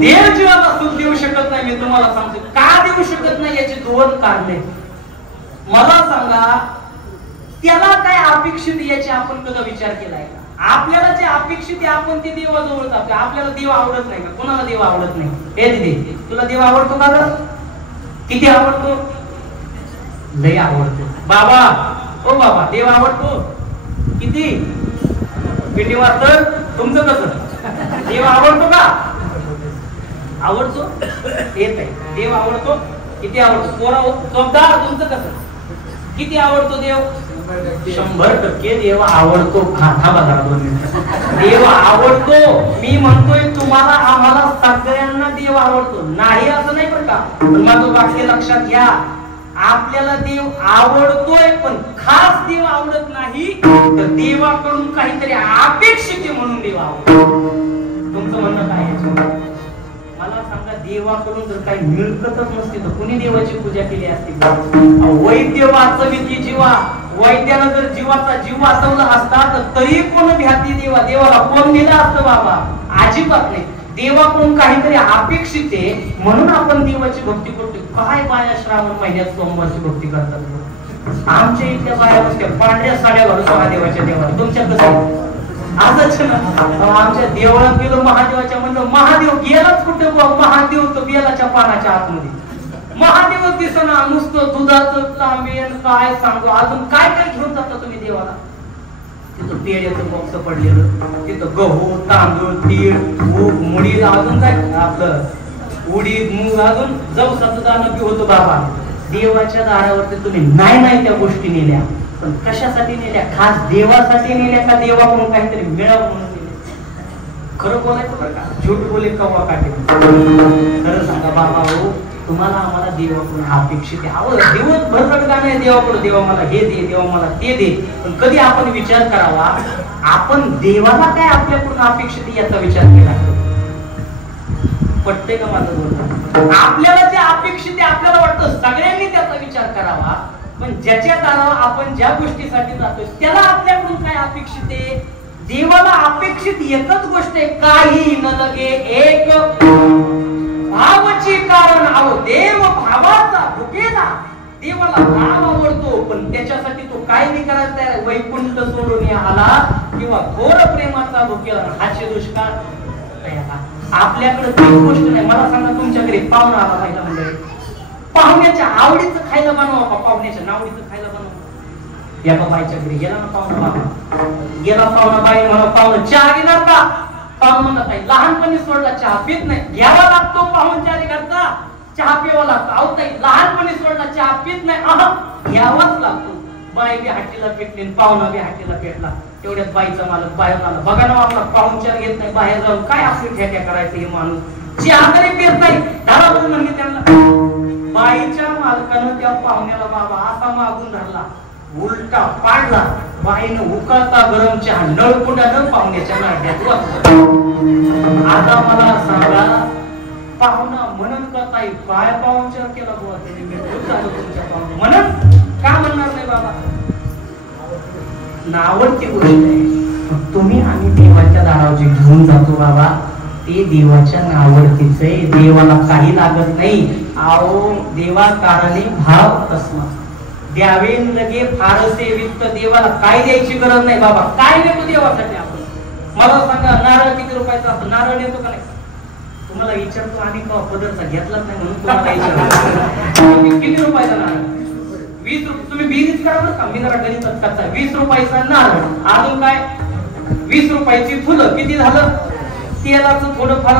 देव जीवाला सुख देऊ शकत नाही. मी तुम्हाला सांगतो का देऊ शकत नाही. याची दोन कारणे मला सांगा. त्याला काय अपेक्षित याची आपण कधी विचार केलाय का? आपल्याला जे अपेक्षित आहे आपण ते देवाजवळ जातो. आपल्याला देव आवडत नाही का? कोणाला देव आवडत नाही? हे दिदी, तुला देव आवडतो का? किती आवडतो? लय आवडतो. बाबा, ओ बाबा, देव आवडतो किती? किती वाजत? तुमचं कसं? देव आवडतो का? आवडतो. येत आहे. देव आवडतो. किती आवडतो? पोरा चोपदार, तुमचं कसं? किती आवडतो देव? 100% देव आवडतो. खाता बघा 2 मिनिटं. देव आवडतो. मी म्हणतोय तुम्हाला आम्हाला सगळ्यांना देव आवडतो. नाही असं नाही बरं का. पण माझं वाक्य लक्षात घ्या. आपल्याला देव आवडतोय पण खास देव आवडत नाही. तर देवाकडून काहीतरी अपेक्षित म्हणून देव आवडतो. तुमचं म्हणणं काय याच्यावर? मला सांगा, देवाकडून जर काही मिळकतच नसते तर कुणी देवाची पूजा केली असती? वैद्य वाचवी ती जीवा. वैद्यानं जर जीवाचा जीव वाचवला असता तर तरी कोण भ्याती देवा? देवाला कोण दिलं असतं बाबा? अजिबात नाही. देवाकडून काहीतरी अपेक्षित आहे म्हणून आपण देवाची भक्ती करतो. काय बाया श्रावण महिन्यात सोमवारची भक्ती करतात? आमच्या इथल्या बाया नुसत्या पांढऱ्या साड्या घालून महादेवाच्या देवाला. तुमच्या कसं? असंच ना. आमच्या देवळात गेलो महादेवाच्या, म्हणलं महादेव गेलाच कुठे? महादेव तो बेलाच्या पानाच्या आतमध्ये. महादेव दिसना. नुसतं दुधाचं तांबेन काय सांगू. अजून काय काय घेऊन जाता तुम्ही देवाला? तिथं पेड्याचं बॉक्स पडलेलं, तिथं गहू, तांदूळ, तीळ, मूग, मुडी, अजून काय आपलं उडीद, मूग, अजून जवसाचं दाणं बी होतं बाबा. देवाच्या दारावरती तुम्ही नाही त्या गोष्टी नेल्या. पण कशासाठी नेल्या? खास देवासाठी नेल्या का देवाकडून काहीतरी मिळावं म्हणून नेल्या? खरं बोलायचं बरं का. झूट बोले कवा काटे. खरं सांगा बाबा हो, तुम्हाला आम्हाला देवाकडून अपेक्षित आहे. दिवस भरकट गाणं आहे देवाकडून. देवा मला हे दे, देवा मला ते दे. पण कधी आपण विचार करावा, आपण देवाला काय आपल्याकडून अपेक्षित आहे याचा विचार केला? पटते का माझं बोलणं? आपल्याला जे अपेक्षित आहे आपल्याला वाटतं सगळ्यांनी त्याचा विचार करावा. पण ज्याच्या दारावर आपण ज्या गोष्टीसाठी जातोय त्याला आपल्याकडून काय अपेक्षित आहे? देवाला अपेक्षित एकच गोष्ट आहे, काही न लगे एक भावाचे कारण. अहो देव भावाचा भुकेला. देवाला भाव आवडतो पण त्याच्यासाठी तो काय नाही करायला तयार? वैकुंठ सोडून आला किंवा घोर प्रेमाचा भुकेला. हाचे दुष्काळ आपल्याकडे ती गोष्ट नाही. मला सांगा, तुमच्याकडे पाहुणा आला खायला म्हणजे पाहुण्याच्या आवडीचं खायला बनवा का? पाहुण्याच्या नावडीचं खायला बनवा. एका बाईच्या घरी गेला ना पाहुणा बाबा. गेला पाहुणा बाई म्हणा, पाहुणा चहा घेणार का? पाहुण म्हणत नाही. लहानपणी सोडला चहा पित नाही. घ्यावा लागतो पाहुणचारी करता. चहा प्यावा लागतो. अहो ताई, लहानपणी सोडला चहा पित नाही. घ्यावाच लागतो. बाई बी हाटीला पेटली, पाहुणा बी हाटीला पेटला. तेवढ्यात बाईचा मालक बाहेर आला. बघा ना आपला पाहुणचार घेत नाही. बाहेर जाऊन काय असं ठेक्या करायचं हे माणूस. चहा तरी पेत नाही. धरा म्हणली त्यांना. बाईच्या मालकानं त्या पाहुण्याला बाबा असा मागून धरला, उलटा पाडला. बाईनं उकळता गरम चहा नळकुंडानं पाहुण्याच्या नाड्यात वाजवला. आता मला सांगा, पाहुणा म्हणून का ताई काय पाहुणचार केला बुवा त्याने, मी खूप झालो तुमच्या पाहुणे म्हणून का म्हणणार नाही बाबा. नावडती गोष्ट आहे. तुम्ही आम्ही देवाच्या दारावर जे घेऊन जातो बाबा, ते देवाच्या नावडतीच आहे. देवाला काही लागत नाही. आओ देवा कारणे भाव तस्मा द्यावे लगे फारसे वित्त. देवाला काय द्यायची गरज नाही बाबा. काय देतो देवासाठी आपण? मला सांगा, नारळ किती रुपयाचा असतो? नारळ देतो का नाही? तुम्हाला विचारतो आणि का पदरचा घेतलाच नाही म्हणून तुम्हाला विचारतो किती रुपयाचा नारळ? 20 रुपये. तुम्ही बिरीज करा बरं का, मी जरा गणितात करता. 20 रुपयाचा नारळ, अजून काय 20 रुपयाची फुलं, किती झालं? तेलाचं थोडंफार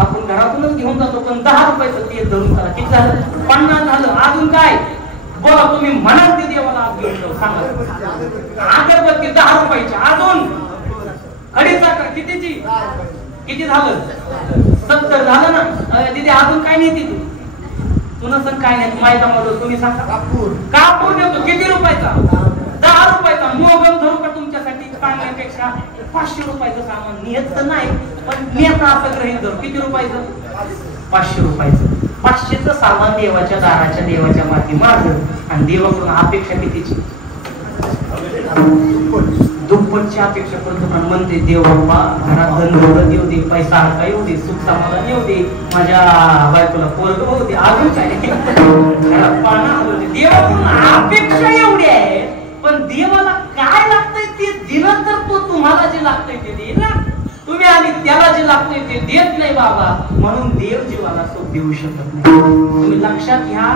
आपण घरातूनच घेऊन जातो, पण 10 रुपयाचं तेल धरून करा, किती झालं? 50 झालं. अजून काय बोला, तुम्ही म्हणाल ते देवाला आज घेऊन जाऊ. सांगा. अगरबत्ती 10 रुपयाची, अजून खडीसाखर कितीची, किती झालं? 70 झालं ना. तिथे अजून काय नाही तिथे पुन्हा सण काय नाही माहिती म्हणतो. तुम्ही सांगा. कापूर देतो, किती रुपयाचा? 10 रुपयाचा. मोगम धरू का तुमच्यासाठी? चांगल्यापेक्षा 500 रुपयाचं सामान नियत नाही, पण नेता असं ग्रहित धरू. किती रुपयाचं? 500 रुपयाचं. 500चं सामान देवाच्या दाराच्या देवाच्या माती मारलं आणि देवाकडून अपेक्षा कितीची? दुप्पटची अपेक्षा करतो. पण म्हणते देव बाप्पा घरात धन देऊ दे, पैसा हलका येऊ दे, सुख समाधान येऊ दे, माझ्या बायकोला पोरग होऊ दे, अजून काय घरात पाळणा हलवू दे. देवाकडून अपेक्षा एवढी आहे, पण देवाला काय लागतंय ते दिलं तर तो तुम्हाला जे लागतंय ते देईल ना. तुम्ही आणि त्याला जे लागतंय ते देत नाही बाबा. म्हणून देव जीवाला सुख देऊ शकत नाही. तुम्ही लक्षात घ्या.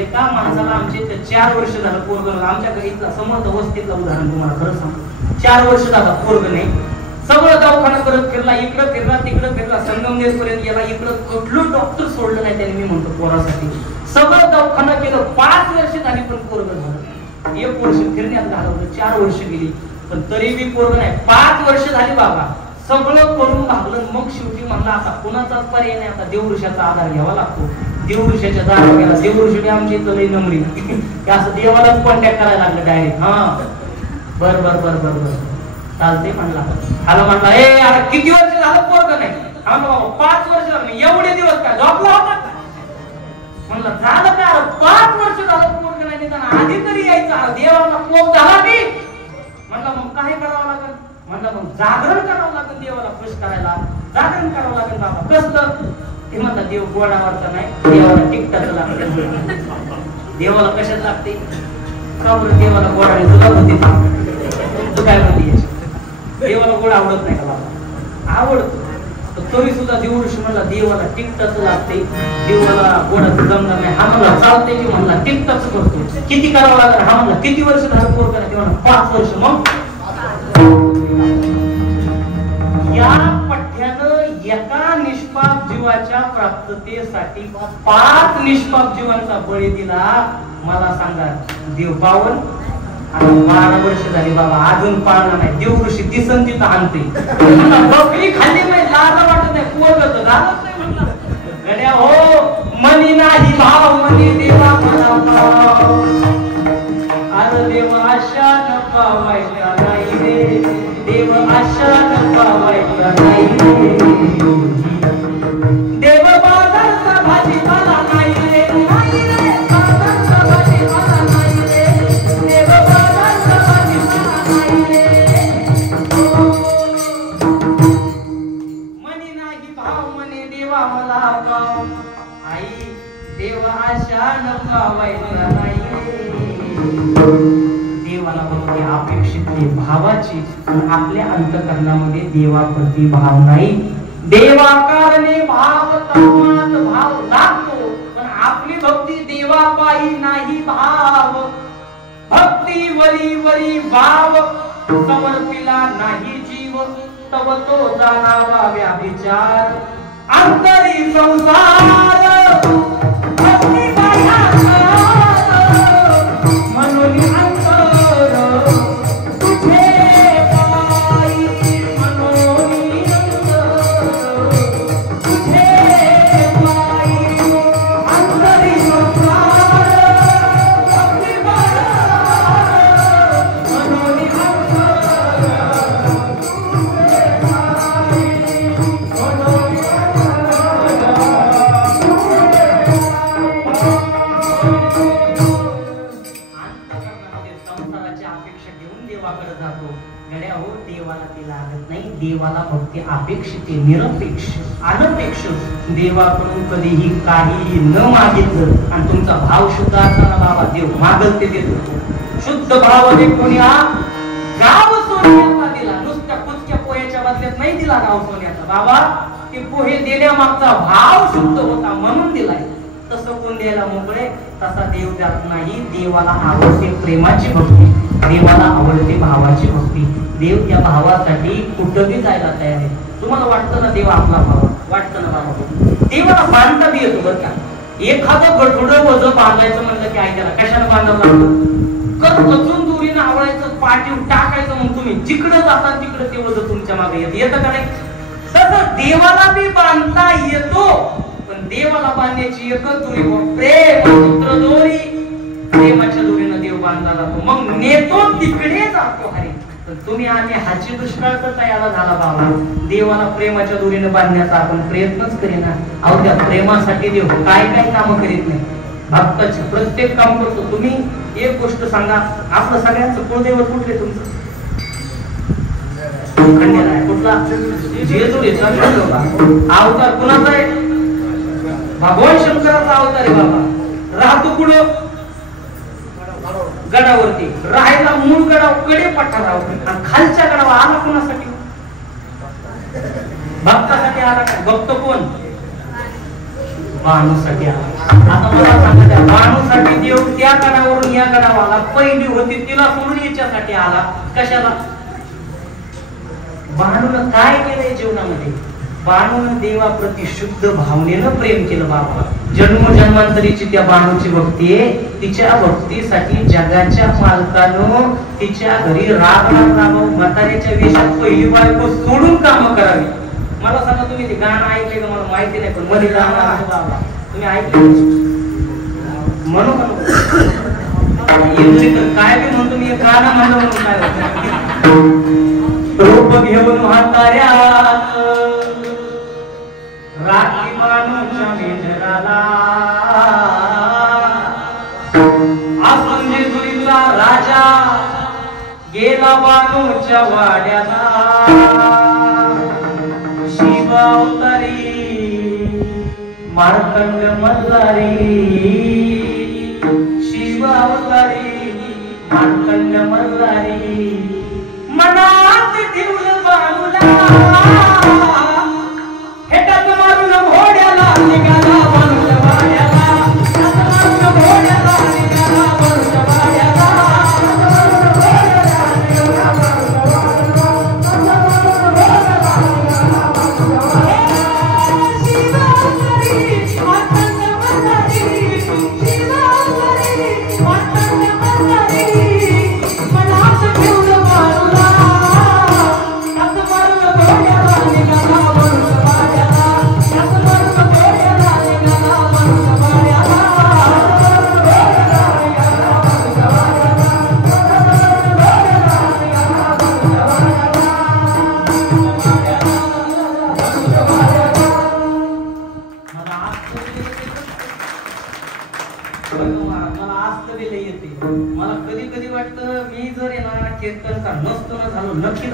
एका माणसाला आमचे 4 वर्ष झालं पोरग. आमच्या इथला समर्थ वस्तीतलं उदाहरण तुम्हाला खरं सांगतो. 4 वर्ष झाला पोरग नाही. सगळं दवाखाना करत फिरला, इकडं फिरला तिकडं फिरला, संगमनेर पर्यंत गेला, इकडं कुठलं डॉक्टर सोडलं नाही त्याने. मी म्हणतो पोरासाठी सगळं दवाखाना केलं. 5 वर्ष झाली पण पोरग झालं. 1 वर्ष फिरण्यात घालवलं, 4 वर्ष गेली पण तरी बी पोरग नाही. 5 वर्ष झाली बाबा. सगळं करून भागलं. मग शेवटी म्हणला आता कुणाचाच पर्याय नाही, आता देवऋषाचा आधार घ्यावा लागतो. देवऋषाच्या दारावर गेला. देवऋषी आमची इथं लई नमरी असं देवालाच कॉन्टॅक्ट करायला लागलं डायरेक्ट. हा बर बर बर बर बर चालते म्हणला. आला म्हणला, ए अरे किती वर्ष झालं पोरग नाही? म्हणलं बाबा 5 वर्ष झालं. एवढे दिवस काय झोपला होता? म्हणलं झालं काय? 5 वर्ष झालं पोरग नाही, निदान आधी तरी यायचं. देवाला कोप झाला की म्हणलं मग काय करावं लागेल? म्हणलं मग जागरण करावं लागेल. देवाला खुश करायला जागरण करावं लागेल बाबा. कसलं? ते म्हणतात देव गोडावरचा नाही, देवाला तिखटाचं लागतं. देवाला कशात लागते? का बरं देवाला गोडाने तुला होते? तू काय म्हणते? देवाला गोड आवडत नाही का बाबा? आवडत. तरी सुद्धा देवऋषी म्हणला देवाला तिखटाचं लागते, देवाला गोडाचं जमणार नाही. हा म्हणला चालते की म्हणला तिखटाचं करतो. किती करावं लागेल? हा म्हणला किती वर्ष झालं पोर करा? तेव्हा 5 वर्ष. मग या पठ्यानं एका निष्पाप जीवाच्या प्राप्ततेसाठी 5 निष्पाप जीवांचा बळी दिला. मला सांगा देव पावन आणि 12 वर्ष झाली बाबा अजून पाळला नाही. देवऋषी दिसन तिथं आणते. बकरी खाल्ली नाही, लाज वाटत नाही, पोरगत झालंच नाही. म्हणलं गड्या हो मनी नाही भाव, मनी देवा मला भाव. अरे देव आशा न पावायला नाही रे, देव आशा न पावायला नाही रे. देव बाजारचा भाजीपाला नाही रे, नाही रे बाजारचा भाजीपाला नाही रे. देव बाजारचा भाजीपाला नाही रे. मनी नाही भाव, मनी देवा मला भाव. आई देव आशा न पावायला नाही रे. देवाला बघते अपेक्षित भावाची, आपल्या अंतःकरणामध्ये देवाप्रती भाव नाही. देवाकारणे भाव तस्मात भाव लागतो, पण आपली भक्ती देवापायी नाही भाव. भक्ती वरी वरी भाव समर्पिला नाही जीव, तव तो जाणावा व्याभिचार. अंतरी संसार भक्ती हे अपेक्षित निरपेक्ष अनपेक्ष देवाकडून कधीही काहीही न मागितलं आणि तुमचा भाव शुद्ध असताना बाबा देव मागल ते देतो. शुद्ध भावाने कोणी गाव सोन्याचा दिला, नुसत्या कुचक्या पोह्याच्या बदल्यात नाही दिला गाव सोन्याचा. बाबा ते पोहे देण्यामागचा भाव शुद्ध होता म्हणून दिलाय. तसं कोण द्यायला मोकळे तसा देव द्यात नाही. देवाला आवडते प्रेमाची भक्ती, देवाला आवडते भावाची भक्ती. देव त्या भावासाठी कुठंही जायला तयार आहे. तुम्हाला वाटतं ना देव आपला भाव वाटतं ना बाबा, देवाला बांधता बी येतो बरं का. एखादं गठुडं वजं बांधायचं म्हणलं की ऐकायला कशाला बांधावं लागतं, कचून दुरीनं आवडायचं पाठीव टाकायचं. मग तुम्ही जिकडं जाता तिकडं ते वजं तुमच्या मागे येतं का नाही. तसं देवाला बी बांधता येतो, पण देवाला बांधण्याची एकच दोरी प्रेम सूत्र दोरी. प्रेमाच्या दोरीनं देव बांधला जातो, मग नेतो तिकडे जातो. हरे तुम्ही आम्ही हाची दुष्काळ तयार झाला बाबा. देवाला प्रेमाच्या दोरीनं बांधण्याचा आपण प्रयत्नच करेना. अहो त्या प्रेमासाठी देव काय काय काम करीत नाही. भक्ताचे प्रत्येक काम करतो. तुम्ही एक गोष्ट सांगा, आपलं सगळ्यांचं कुळदैवत कुठले तुमचं? खंडेला आहे. कुठला? जेजुरीचा अवतार कुणाचा आहे? भगवान शंकराचा अवतार आहे बाबा. राहतो कुठं? गडावरती. राहायला मूळ गडाव कडे पठारावर आणि खालच्या गडावर आला कोणासाठी? भक्तासाठी आला का? भक्त कोण? बाणूसाठी आला. आता मला सांगा त्या बाणूसाठी देव त्या गडावरून या गडावर आला. पहिली होती तिला सोडून याच्यासाठी आला. कशाला? बाणून काय केलंय जीवनामध्ये? बाणून देवाप्रती शुद्ध भावनेनं प्रेम केलं बाबा. जन्मजन्मांतरीची त्या बाणूची भक्ती आहे. तिच्या भक्तीसाठी जगाच्या मालकानं तिच्या घरी राग म्हाताऱ्याच्या वेशात पहिली बायको सोडून काम करावी. मला सांगा तुम्ही ते गाणं ऐकले का? मला माहिती नाही, पण मध्ये गाणं आहे बाबा, तुम्ही ऐकलं म्हणू का? काय बी म्हणतो मी गाणं म्हणलं म्हणून काय होतं. रूप घेऊन म्हाताऱ्यात राखी बाणूच्या मेंढराला आसुंदी जुरीला राजा गेला बाणूच्या वाड्याला. शिवावतारी मार्कंड मल्हारी, शिवावतारी मार्कंड मल्हारी. मनात ठेवलं बाणूला हेटात मारून घोड्याला निघाला बाणूच्या वाड्याला. हात मारून घोड्याला निघाला बाणूच्या वाड्याला.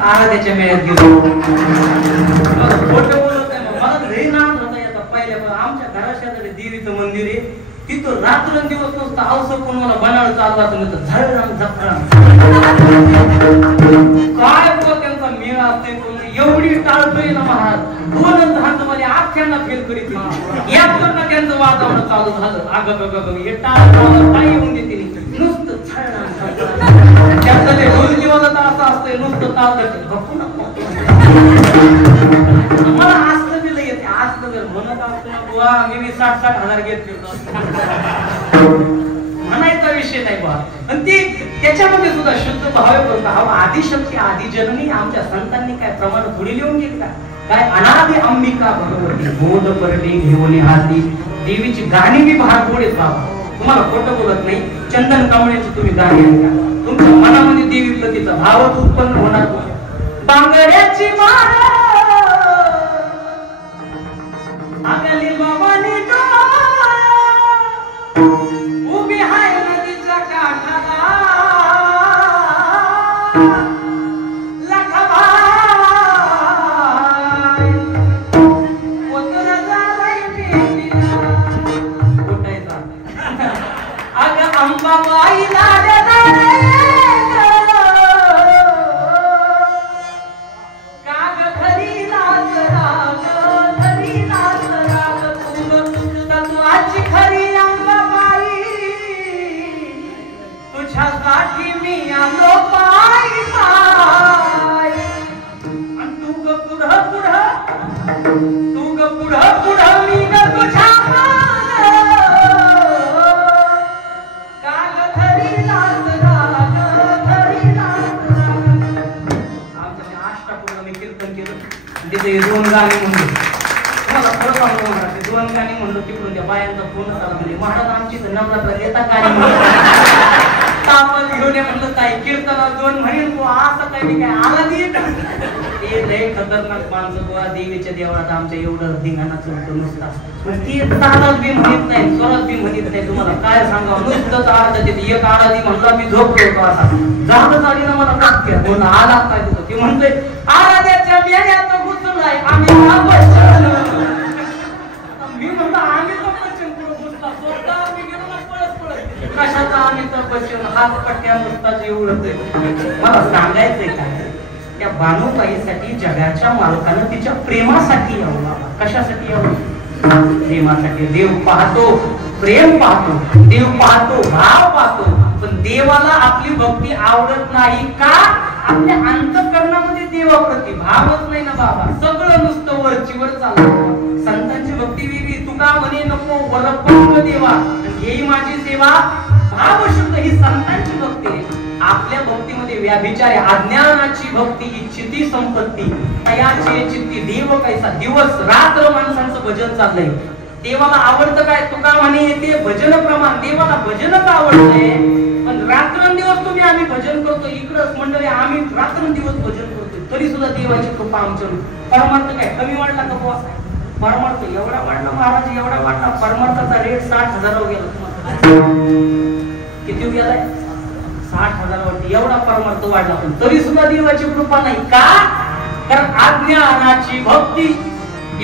आराध्याच्या मेळ्यात गेलो. खोटं बोलत नाही. मला घरी नाम राहता येतात. पहिल्या आमच्या घराशेजारी देवीचं मंदिर आहे. तिथं रात्रंदिवस नुसतं अवसर कोण मला बनाळ चालला तर झाड जत्रा काय तो त्यांचा मेळा असते. एवढी टाळतोय ना महाराज. दोनच हातमध्ये आख्यांना फेल करीत याकडनं त्यांचं वातावरण चालू झालं. अगं हे टाळ काय येऊन देते नुसतं त्याचं ते ढोलकी वाजत असं असतंय नुसतं ताल मला आस्त दिलं येते. आस्त जर म्हणत असतो ना बुवा मी 60,000 घेतले म्हणायचा विषय नाही बा. पण ती त्याच्यामध्ये सुद्धा शुद्ध भाव करतो. हा आदिशक्ती आदिजननी आमच्या संतांनी काय प्रमाण थोडी लिहून घेतली का? काय अनादि अंबिका भगवती बोध परडे घेऊन हाती. देवीची गाणी बी भार थोडेच बाबा. तुम्हाला खोटं बोलत नाही. चंदन कमळेची तुम्ही गाणी ऐका. तुमच्या मनामध्ये देवी प्रतीचा भावच उत्पन्न होणार. बांगड्याची माळ आगली बाबानी उभी हाय नदीच्या काठाला. लखबा मी आलो पाय पाय आणि तू ग पुढं पुढं तू ग पुढं पुढं मी ग तुझ्या काल धरी लाज राग धरी लाज आमच्या अष्टपूर्ण मी कीर्तन केलं तिथे 2 गाणी म्हणलो मला खरं सांगू मला ते 2 गाणी म्हणलो तिकडून त्या बायांचा फोन आला म्हणजे महाराज आमची तर नवरात्र येता गाणी आपण घेऊन म्हणलं काय कीर्तनाला 2 म्हणेन तू असं काही काय आला नाही का ते लय खतरनाक माणसं बुवा देवीच्या देवळात आमच्या एवढं धिंगाणा चलतो नुसता ती तालाच बी म्हणत नाही स्वरात बी म्हणत नाही तुम्हाला काय सांगावं नुसतंच आरती देते एक आरती म्हणला मी झोपलो होतो असा जागच आली ना मला टाकते म्हणून आला काय तुझं ते म्हणतोय आराध्याच्या मेळ्यात घुसलाय आम्ही मी म्हणतो आम्ही तर बच्चन पुढे घुसला स्वतः आम्ही गेलो ना पळत पळत कशाचा आम्ही तर बच्चन हात पट्ट्या नुसताच एवढंच मला सांगायचंय काय त्या बानुबाईसाठी जगाच्या मालकानं तिच्या प्रेमासाठी यावं बाबा कशासाठी यावं प्रेमासाठी देव पाहतो प्रेम पाहतो देव पाहतो भाव पाहतो पण देवाला आपली भक्ती आवडत नाही का आपल्या अंतःकरणामध्ये देवाप्रती भावच नाही ना बाबा सगळं नुसतं वरचीवर चाललं संतांची भक्ती वेगळी तुका म्हणे नको वरपंग देवा ही माझी सेवा भाव शुद्ध ही संतांची भक्ती आहे आपल्या भक्तीमध्ये व्याभिचार आहे अज्ञानाची भक्ती इच्छिती संपत्ती तयाची चित्ती देव कैसा दिवस रात्र माणसांचं भजन चाललंय देवाला आवडतं काय तुका म्हणे ते भजन प्रमाण देवाला भजनच आवडतंय पण रात्रंदिवस तुम्ही आम्ही भजन करतो इकडं मंडळी आम्ही रात्रंदिवस भजन करतो तरी सुद्धा देवाची कृपा आमच्यावर परमार्थ काय कमी वाढला का बुवा परमार्थ एवढा वाढला महाराज एवढा वाढला परमार्थाचा रेट 60,000 गेला किती गेलाय 60,000 वरती एवढा परमार्थ वाढला पण तरी सुद्धा देवाची कृपा नाही का कारण अज्ञानाची भक्ती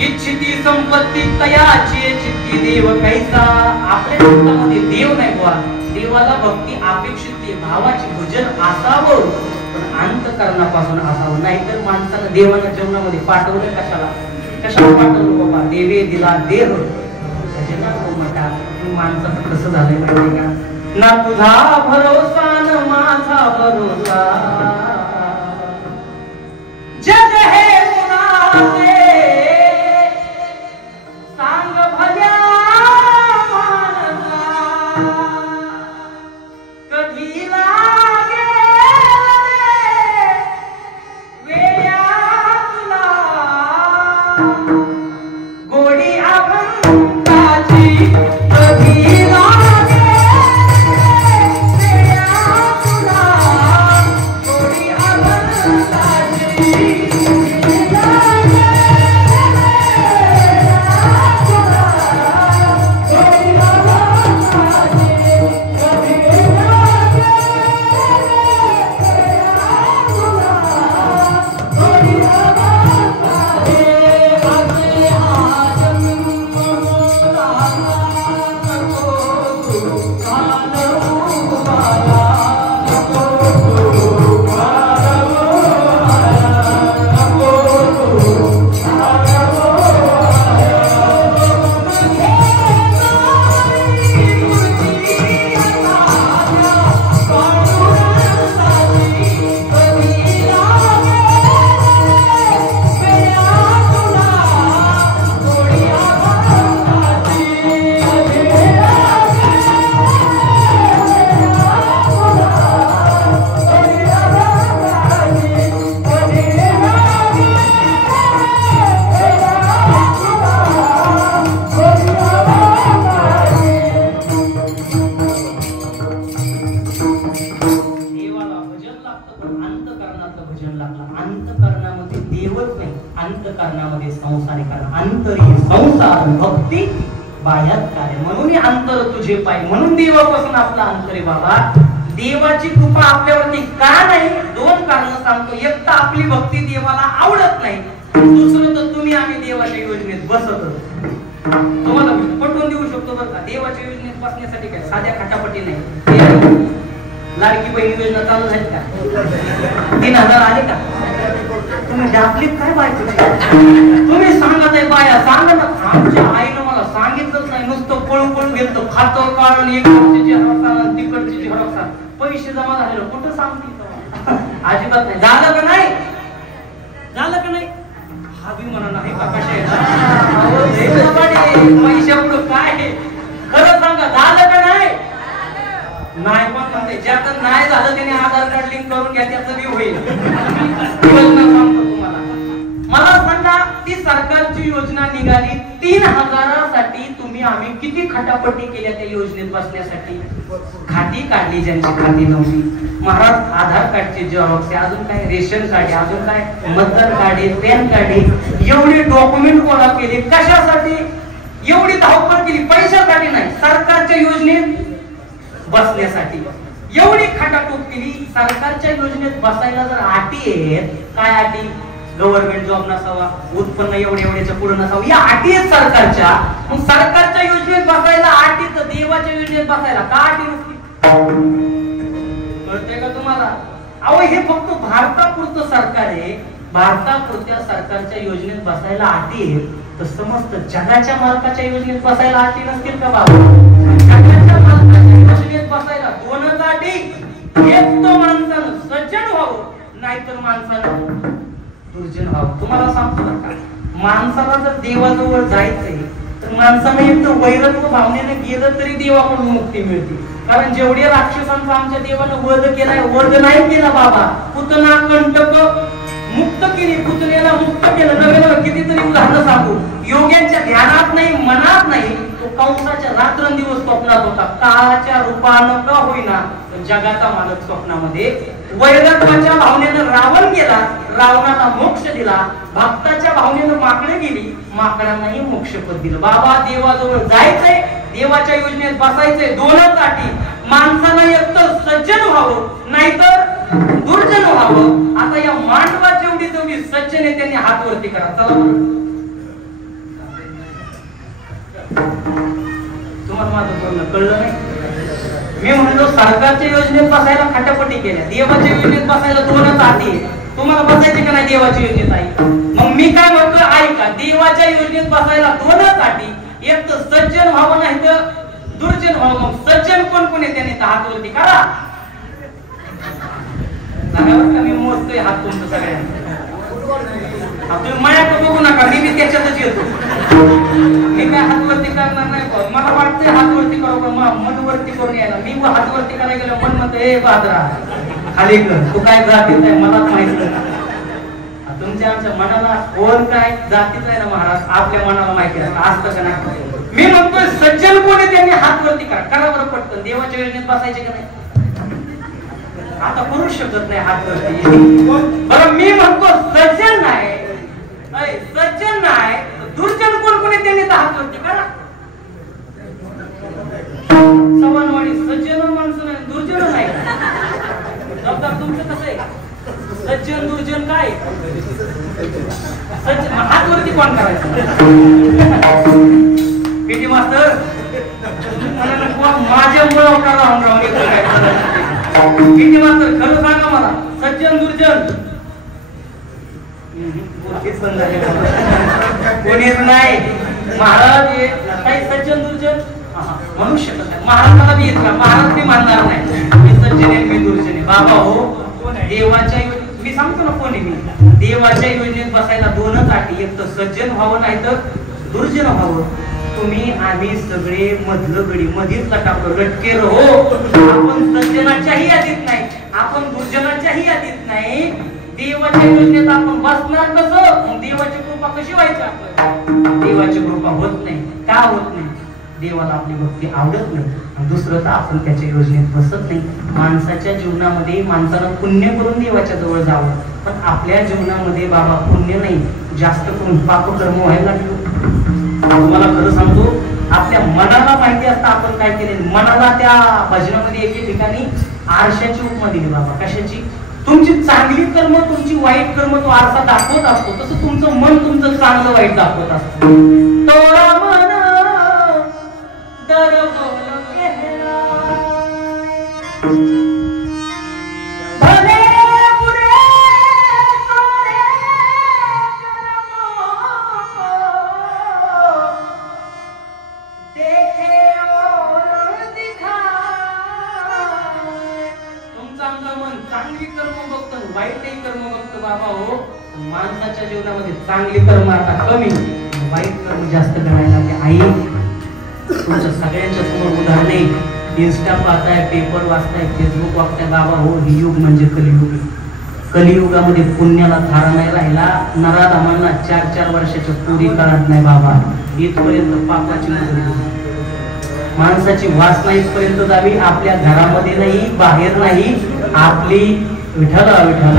इच्छिती संपत्ती तयाची चित्ती देव कैसा आपल्या चित्तामध्ये देव नाही बुवा देवाला भक्ती अपेक्षित आहे भावाची भजन असावं पण अंतःकरणापासून असावं नाहीतर माणसानं देवाला जीवनामध्ये पाठवलं कशाला पाठवलं बाबा देवे दिला देह भजना मोठा माणसाचं कसं झालंय माहिती का ना तुझा भरोसा न माझा भरोसा जग हे मुरादे सांग भल्या मानसा कधी लागे वेळा तुला गोडी अभंगाची कधी लागे अंतःकरणामध्ये संसारिक अंतरी संसार भक्ती बाह्यात कार्य म्हणून अंतर तुझे पाय म्हणून देवापासून आपला अंतर आहे बाबा देवाची कृपा आपल्यावरती का नाही 2 कारण सांगतो एक तर आपली भक्ती देवाला आवडत नाही दुसरं तर तुम्ही आम्ही देवाच्या योजनेत बसत तुम्हाला पटवून देऊ शकतो बरं का देवाच्या योजनेत बसण्यासाठी काय साध्या खटापटी नाही लाडकी बहीण योजना चालू झाली का 3,000 आले का तुम्ही डापलीत काय बायको तुम्ही सांगत आहे बाया सांगा ना आमच्या आईनं मला सांगितलंच नाही नुसतं पळू पळू घेतलं खातं काढून एक वर्षीची हरवसान तिकडची हरवसान पैसे जमा झालेलं कुठं सांगते अजिबात नाही. झालं का नाही? झालं का नाही? हा बी म्हणा नाही का कशा पैशा पुढं काय खरं सांगा, झालं का नाही? नाही पण म्हणते ज्याचं नाही झालं त्याने आधार कार्ड लिंक करून घ्या, त्याचं बी होईल. सांगतो तुम्हाला, मला सांगा ती सरकारची योजना निघाली 3000साठी, तुम्ही आम्ही किती खटापटी केल्या त्या योजनेत बसण्यासाठी. खाती काढली ज्यांची खाती नव्हती. महाराज आधार कार्डचे झेरॉक्स, अजून काय रेशन कार्ड, अजून काय मतदार कार्ड, पॅन कार्ड, एवढे डॉक्युमेंट गोळा केले कशासाठी? एवढी धावपळ केली पैशासाठी नाही, सरकारच्या योजनेत बसण्यासाठी. एवढी खटाटोप केली. सरकारच्या योजनेत बसायला जर अटी आहेत, काय अटी? गव्हर्नमेंट जॉब नसावा, उत्पन्न एवढ्याच्या पुढे नसावं, या अटी आहेत सरकारच्या. मग सरकारच्या योजनेत बसायला अटी, तर देवाच्या योजनेत बसायला का अटी नसती? कळतंय का तुम्हाला? अहो हे फक्त भारतापुरतं सरकार आहे. भारतापुरत्या सरकारच्या योजनेत बसायला अटी आहे, तर समस्त जगाच्या मालकाच्या योजनेत बसायला अटी नसतील का बाबा? जगाच्या मालकाच्या योजनेत बसायला दोनच अटी. एक तो माणसानं सज्जन व्हावं, नाहीतर माणसानं दुर्जन व्हावं. तुम्हाला सांगतो का, माणसाला जर देवाजवळ जायचंय तर माणसानं एक तर वैरत्व भावनेने गेलं तरी देवाकडून मुक्ती मिळते. कारण जेवढे राक्षसांचा आमच्या देवानं वध केलाय, वध नाही केला बाबा, पुतना कंटक मुक्त केली, पुतण्याला मुक्त केलं. नव्यानं कितीतरी उदाहरणं सांगू. योग्यांच्या ध्यानात नाही, मनात नाही, तो कंसाच्या रात्रंदिवस स्वप्नात होता. काळाच्या रूपानं का होईना, जगाचा मालक स्वप्नामध्ये. वैरत्वाच्या भावनेनं रावण गेला, रावणाला मोक्ष दिला. भक्ताच्या भावनेनं माकडे गेली, माकडांनाही मोक्षपद दिलं. बाबा देवाजवळ जायचंय, देवाच्या योजनेत बसायचंय, दोनच अटी. माणसानं एकतर सज्जन व्हावं, नाहीतर दुर्जन व्हावं. आता या मांडवात जेवढी जेवढी सज्जन आहे त्यांनी हात वरती करा. चला तुम्हाला माझं बोलणं कळलं नाही? मी म्हणलो सरकारच्या योजनेत बसायला खटापटी केल्या, देवाच्या योजनेत बसायला दोनच अटी. तुम्हाला बसायचे का नाही देवाच्या योजनेत? आई मग मी काय म्हणतो ऐका, देवाच्या योजनेत बसायला दोनच अटी. एक तर सज्जन व्हावं, नाही तर दुर्जन व्हावं. मग सज्जन कोण कोण आहे त्याने हात वरती करा. मी मोजतोय हात तुमचं सगळ्यांना. तुम्ही माझ्याकडे बघू नका, मी त्याच्यातच येतो. मी काय हात वरती करणार नाही. मला वाटतंय हात वरती करावं, मन वरती करून यायला. मी हात वरती करायला गेलो, मन म्हणतो हे बाजरा खाली कर, तू काय जातीत आहे मलाच माहित नाही. तुमच्या आमच्या मनाला कोण काय जातीच आहे ना महाराज, आपल्या मनाला माहिती असतं का नाही? मी म्हणतोय सज्जन कोण आहे त्यांनी हात वरती करा. करा बरं पटकन. देवाच्या योजनेत बसायचे का नाही? आता करू शकत नाही हात वरती. बरं मी म्हणतो सज्जन नाही, सज्जन नाही, दुर्जन कोण कोण आहे त्यांनी हात वरती करा. सवानवाडी सज्जन माणसं नाही, दुर्जन नाही. जबाबदार तुमचं कसं आहे? सज्जन दुर्जन काय? हात वरती कोण करायचं? पीटी मास्टर माझ्या मुळे राहून राहून किती मास्तर खरं सांगा मला, सज्जन दुर्जन कोणीच नाही. महाराज काही सज्जन दुर्जन म्हणू शकत नाही. महाराजाला बी येत का? महाराज बी मानणार नाही मी सज्जन आहे मी दुर्जन आहे. बाबा हो, देवाच्या मी सांगतो ना कोणी, मी देवाच्या योजनेत बसायला दोनच अटी. एक तर सज्जन व्हावं, नाही तर दुर्जन व्हावं. तुम्ही आम्ही सगळे मधलं गडी मधीच कटापलं लटके रहो. आपण सज्जनाच्याही यादीत नाही, आपण दुर्जनाच्याही यादीत नाही. देवाच्या योजनेत आपण बसणार कसं? मग देवाची कृपा कशी व्हायची? आपल्याला देवाची कृपा होत नाही. का होत नाही? देवाला आपली भक्ती आवडत नाही. दुसरं तर आपण त्याच्या योजनेत बसत नाही. माणसाच्या जीवनामध्ये माणसानं पुण्य करून देवाच्या जवळ जावं, पण आपल्या जीवनामध्ये बाबा पुण्य नाही, जास्त करून पापकर्म व्हायला लागलो. तुम्हाला खरं सांगतो, आपल्या मनाला माहिती असतं आपण काय केले. मनाला त्या भजनामध्ये एके ठिकाणी आरशाची उपमा दिली बाबा. कशाची? तुमची चांगली कर्म, तुमची वाईट कर्म तो आरसा दाखवत असतो, तसं तुमचं मन तुमचं चांगलं वाईट दाखवत असतं. तोरा मन दरबोल केला भले बुरे तोरे कर्मों देखे और दिखाए चांगली कर्म आता कमी, वाईट कर्म जास्त करायला लागले. आई तुमच्या सगळ्यांच्या समोर उदाहरण आहे. इंस्टा पाहताय, पेपर वाचताय, फेसबुक वाचताय. बाबा हो, ही युग म्हणजे कलियुग. कलियुगामध्ये पुण्याला थारा नाही राहिला. नराधमांना 4-4 वर्षाच्या पोरी कळत नाही बाबा. इथपर्यंत पापाची नजर, माणसाची वासना इथपर्यंत जावी. आपल्या घरामध्ये नाही, बाहेर नाही, आपली विठ्ठल विठ्ठल.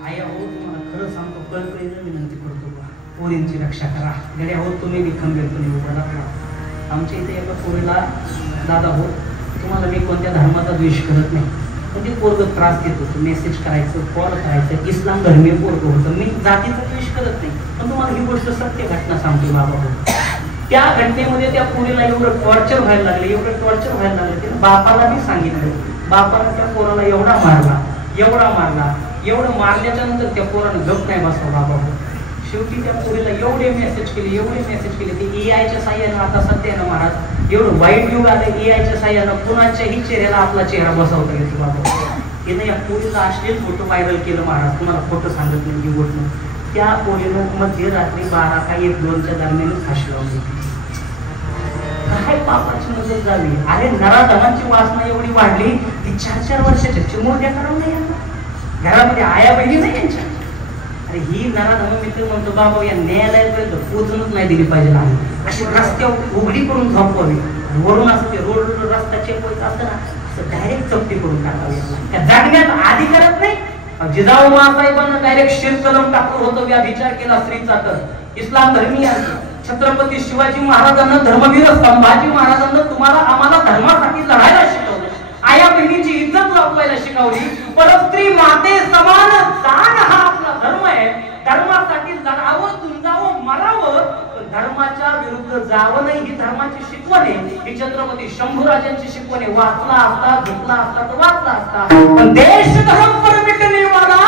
आई हो, तुम्हाला खरं सांगतो, कळकळीनं विनंती करतो, पोरींची रक्षा करा. गड्या हो, तुम्ही बी खंबीरपणे उभा राहा. आमच्या इथे एका पोरीला, दादा हो, तुम्हाला मी कोणत्या धर्माचा द्वेष करत नाही, पण ते पोरग त्रास देत होतं. मेसेज करायचं, कॉल करायचं, इस्लाम धर्मीय पोरग होतं. मी जातीचा द्वेष करत नाही, पण तुम्हाला ही गोष्ट सत्य घटना सांगतो बाबा हो. त्या घटनेमध्ये त्या पोरीला एवढं टॉर्चर व्हायला लागलं, एवढं टॉर्चर व्हायला लागलं. तिने बापाला मी सांगितलं. बापाला त्या पोराला एवढा मारला, एवढा मारला, एवढं मारल्याच्या नंतर त्या पोरानं गप नाही बसला बाबा हो. शेवटी त्या पोरीला एवढे मेसेज केले, एवढे मेसेज केले. ते AI च्या साह्यानं, आता सत्य ना महाराज, एवढं वाईट युग आलं, AI च्या साह्यानं कुणाच्याही चेहऱ्याला आपला चेहरा बसवता येतो बाबा. तिने या पोरीचा अश्लील फोटो व्हायरल केलं महाराज. तुम्हाला फोटो सांगत नाही ही गोष्ट. त्या पोरीनं मध्यरात्री 12 का 1-2च्या दरम्यान फाशी लावली. काय पापाची नजर जावी. अरे नराधमांची वासना एवढी वाढली की 4-4 वर्षाच्या चिमुरड्या करावं नाही यांना. घरामध्ये आया बहिणी नाही यांच्या. अरे ही नराधम मित्र म्हणतो बाबा या न्यायालयापर्यंत पोहोचूनच नाही दिली पाहिजे ना. अशी रस्त्यावर उघडी करून झोपवावी. वरून असं ते रोड रस्ता चेक व्हायचं असतं ना, असं डायरेक्ट चपटी करून टाकावी. त्या जागण्यात आधी करत नाही. जिजाऊ महासाहेबांना डायरेक्ट शिरकलम टाकलं होतं. व्याभिचार केला स्त्रीचा तर इस्लाम धर्मीयांचा. छत्रपती शिवाजी महाराजांना, धर्मवीर संभाजी महाराजांना तुम्हाला आम्हाला धर्मासाठी लढायला शिकवलं. आया बहिणीची इज्जत जपवायला शिकवली. परस्त्री माते समान दान हा आपला धर्म आहे. धर्मासाठी लढावं, तुंजावं, मरावं, पण धर्माच्या विरुद्ध जावं नाही. ही धर्माची शिकवण आहे. ही छत्रपती शंभूराजांची शिकवण आहे. वाचला असता, झुकला असता तर वाचला असता, पण देश धर्म पर मिटने वाला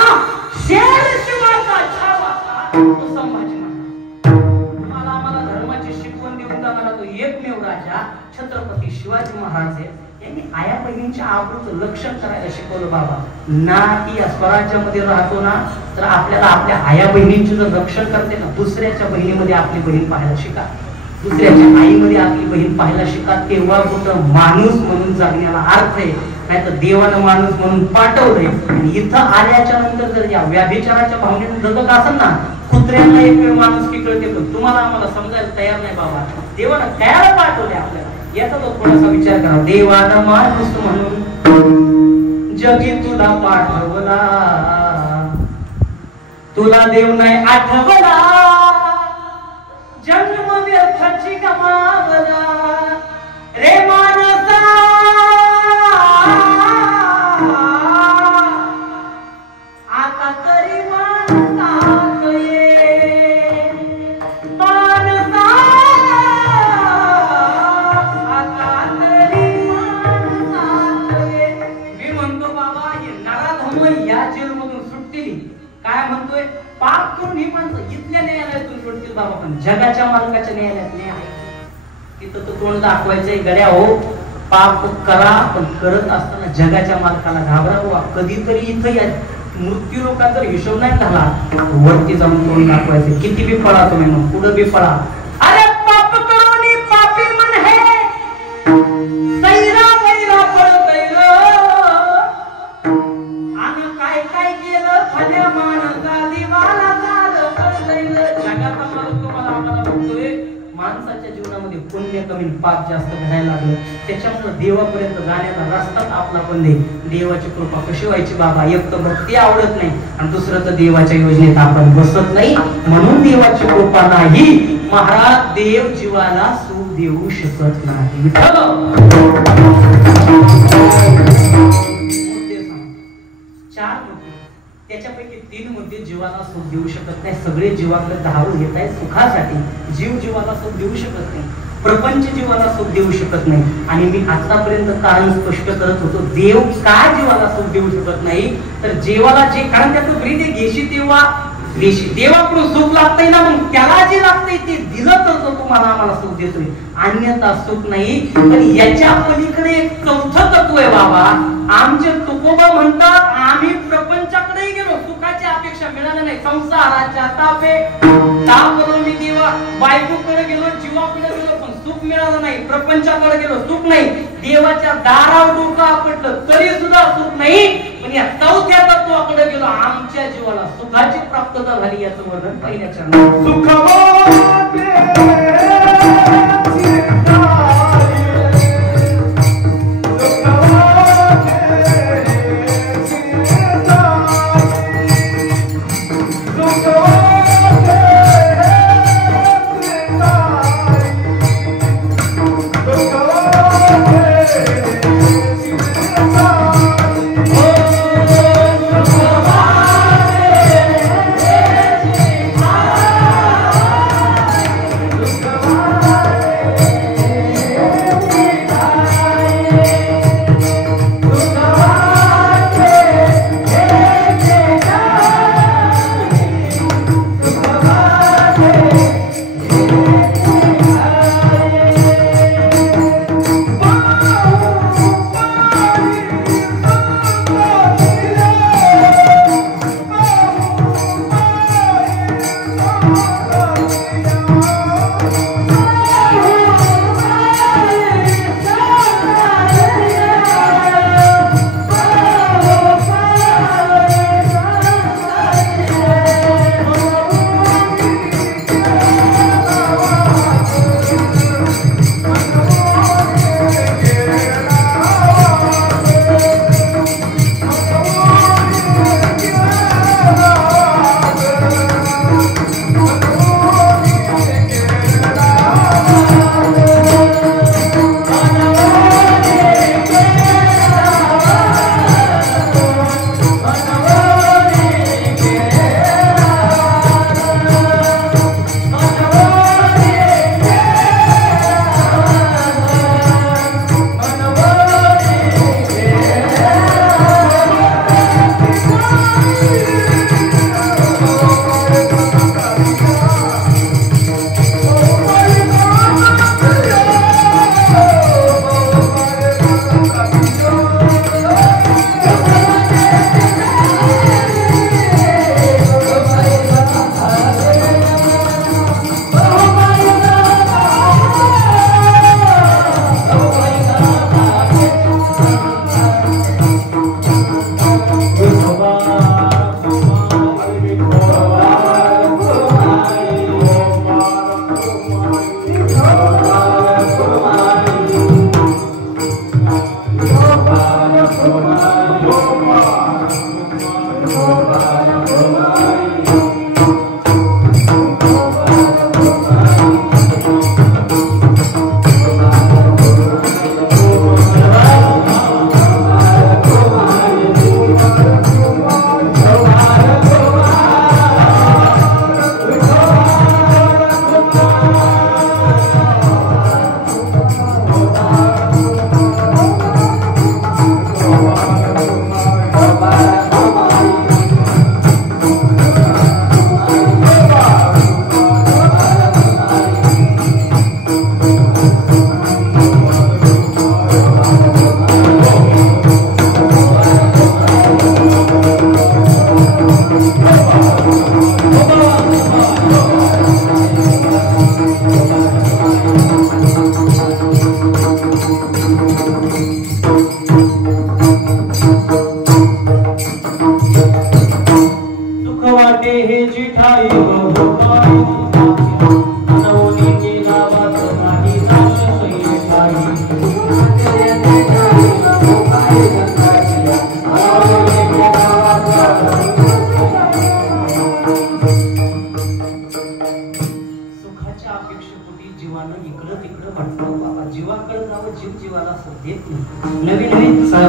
शेर शिवाचा छावा तो संभाजी महाराज. तुम्हाला आम्हाला धर्माची शिकवण देऊन जाणारा तो एकमेव राजा छत्रपती शिवाजी महाराज आहे. यांनी आया बहिणींच्या आबरूचं रक्षण करायला शिकवलं बाबा. ना की या स्वराज्यामध्ये राहतो ना, तर आपल्याला आपल्या आया बहिणींचं जर रक्षण करते ना, दुसऱ्याच्या बहिणीमध्ये आपली बहीण पाहायला शिका, दुसऱ्याच्या आईमध्ये आपली बहीण पाहायला शिका. तेव्हा कुठं माणूस म्हणून जगण्याला अर्थ आहे. नाही तर देवानं माणूस म्हणून पाठवलंय. आणि इथं आल्याच्या नंतर जर या व्याभिचाराच्या भावनेने जगत असेल ना, कुत्र्यांना एक वेळ माणूस की कळते, पण तुम्हाला आम्हाला समजायला तयार नाही बाबा. देवानं काय पाठवले आपल्याला याचा तो थोडासा विचार करा. देवानं माणूस म्हणून जगी तुला पाठवला, तुला देव नाही आठवला, जन्म व्यर्थाची गमावला रे मानसा. आता तरी मानसात ये मानसा, आता तरी मानसात ये. मी म्हणतो बाबा हे नराधम या जेलमधून सुटतील. काय म्हणतोय, पाप करून ही माणसं इथल्या न्यायालयातून सुटतील बाबा, पण जगाच्या मालकाच्या न्यायालयात नाही आहे. तिथं तो तोंड दाखवायचंय. गड्या हो, पाप करा, पण करत असताना जगाच्या मालकाला घाबरावा. कधीतरी इथं या मृत्यू लोकांचा हिशोब नाही झाला, वरती जाऊन तोंड दाखवायचं. किती बी पळा तुम्ही, मग पुढे बी पळा. अरे पाप करोनी पापी मन है, सैरा मैरा पळतैर, आणि काय काय केलं भल्या माणसा दिवाला झालं पळतैर. जगाचा मालक तुम्हाला आम्हाला बघतोय. माणसाच्या जीवनामध्ये पुण्य कमी, पाप जास्त घडायला लागलं. त्याच्यामुळे देवापर्यंत जाण्याचा रस्ताच आपला बंद आहे. देवाची कृपा कशी व्हायची बाबा. एक तर भक्ती आवडत नाही, आणि दुसरं तर देवाच्या योजनेत आपण बसत नाही, म्हणून देवाची कृपा नाही. महाराज, देव जीवाला सुख देऊ शकत नाही. चार मुद्दे, त्याच्यापैकी 3 मुद्दे जीवाला सुख देऊ शकत नाही. सगळे जीवाकडे धावून घेत आहेत सुखासाठी. जीव जीवाला सुख देऊ शकत नाही, प्रपंच जीवाला सुख देऊ शकत नाही. आणि मी आतापर्यंत कारण स्पष्ट करत होतो, देव काय जीवाला सुख देऊ शकत नाही, तर जीवाला जे, कारण त्याचं ब्रीद घेशी तेव्हा देशी, देवाकडून सुख लागतंय ना, मग त्याला जे लागतंय ते दिलं तर तो तुम्हाला आम्हाला सुख देतोय, अन्यथा सुख नाही. पण याच्या पलीकडे एक चौथं तत्व आहे बाबा. आमचे तुकोबा म्हणतात, आम्ही प्रपंचाकडे गेलो, सुखाच्या नाही. संसाराच्या तापे तापलो मी देवा. बायकोकडे गेलो, जीवाकडे गेलो, पण सुख मिळालं नाही. प्रपंचाकडे गेलो, सुख नाही. देवाच्या दारावर डोकं आपटलं तरी सुद्धा सुख नाही. पण या चौथ्या तत्वाकडे गेलो, आमच्या जीवाला सुखाची प्राप्तता झाली. याचं वर्णन पहिल्याच्या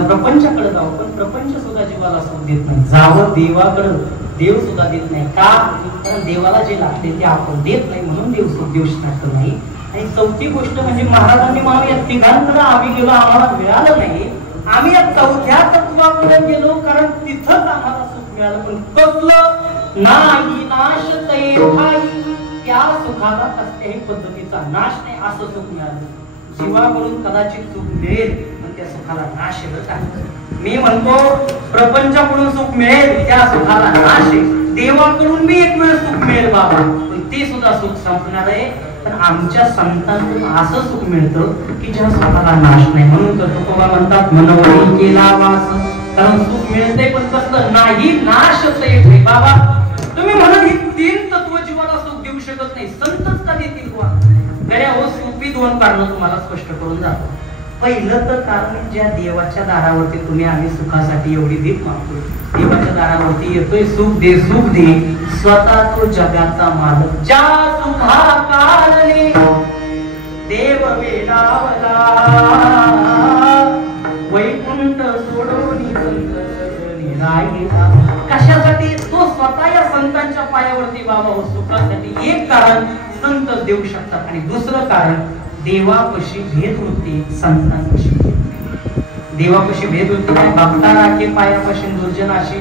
प्रपंचाकडे जावं, पण प्रपंच सुद्धा जीवाला सुख देत नाही. जावं देवाकडे, देव सुद्धा देत नाही. का? कारण देवाला जे लागते ते आपण देत नाही, म्हणून देव सुख देऊ शकत नाही. आणि चौथी गोष्ट म्हणजे महाराजांनी म्हणावं, या तिघांकडे आम्ही गेलो, आम्हाला मिळालं नाही. आम्ही या चौथ्या तत्वाकडे गेलो, कारण तिथंच आम्हाला सुख मिळालं. पण कसलं? नाही नाश तये ठाई. त्या सुखाला कसल्याही पद्धतीचा नाश नाही, असं सुख मिळालं. जीवाकडून कदाचित सुख मिळेल, पण त्या सुखाला नाश येत आहे. मी म्हणतो प्रपंचाकडून सुख मिळेल, त्या सुखाला नाश आहे. देवाकडून मी एक वेळ सुख मिळेल बाबा, पण ते सुद्धा सुख संपणार आहे. पण आमच्या संतांकडून असं सुख मिळतं की ज्या सुखाला नाश नाही. म्हणून तर तुकोबा म्हणतात मनोवरी केला वास, कारण सुख मिळते पण कसलं नाही, नाशच येते. बाबा तुम्ही म्हणत ही तीन तत्व जीवाला सुख देऊ शकत नाही, संतच का देतील? गड्या हो, सोपी दोन कारण तुम्हाला स्पष्ट करून जातो. पहिलं तर कारण, ज्या देवाच्या दारावरती तुम्ही आम्ही सुखासाठी एवढी भीक मागतोय, देवाच्या दारावरती येतोय सुख दे सुख दे, स्वतः तो जगाचा मालक, ज्या सुखा कारणे देव वेडावला, वैकुंठ सोडून राहिला. कशासाठी? तो स्वतः या संतांच्या पायावरती बाबा हो, सुखासाठी. एक कारण संत देऊ शकतात, आणि दुसरं कारण देवापशी भेदवृत्ती संतांपशी. देवापशी भेदवृत्ती काय? भक्ता राखे पायापाशी दुर्जनाशी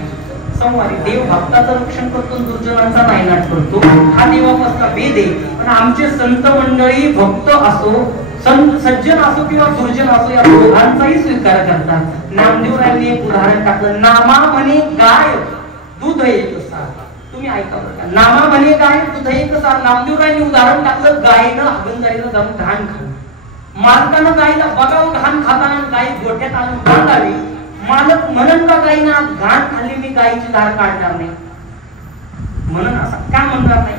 संवारी. देव भक्ताचं रक्षण करतो, दुर्जनांचा नायनाट करतो, हा देवापासचा भेद आहे. पण आमचे संत मंडळी भक्त असो, संत सज्जन असो किंवा दुर्जन असो, या दोघांचाही स्वीकार करतात. नामदेवरायांनी एक उदाहरण टाकलं, नामा म्हणे गाय दूध एक सार. तुम्ही ऐका बरं, नामा म्हणे गाय दूध एक सार. नामदेवरायांनी उदाहरण टाकलं, गायनं हगणदारीला जाऊन घाण खाल्लं. मालकानं गायला बघावं घाण खाताना, गाय गोठ्यात आणून बांधावी. मालक म्हणून का गायीनं आज घाण खाल्ली, मी गायीची धार काढणार नाही म्हणून, असा का म्हणणार नाही?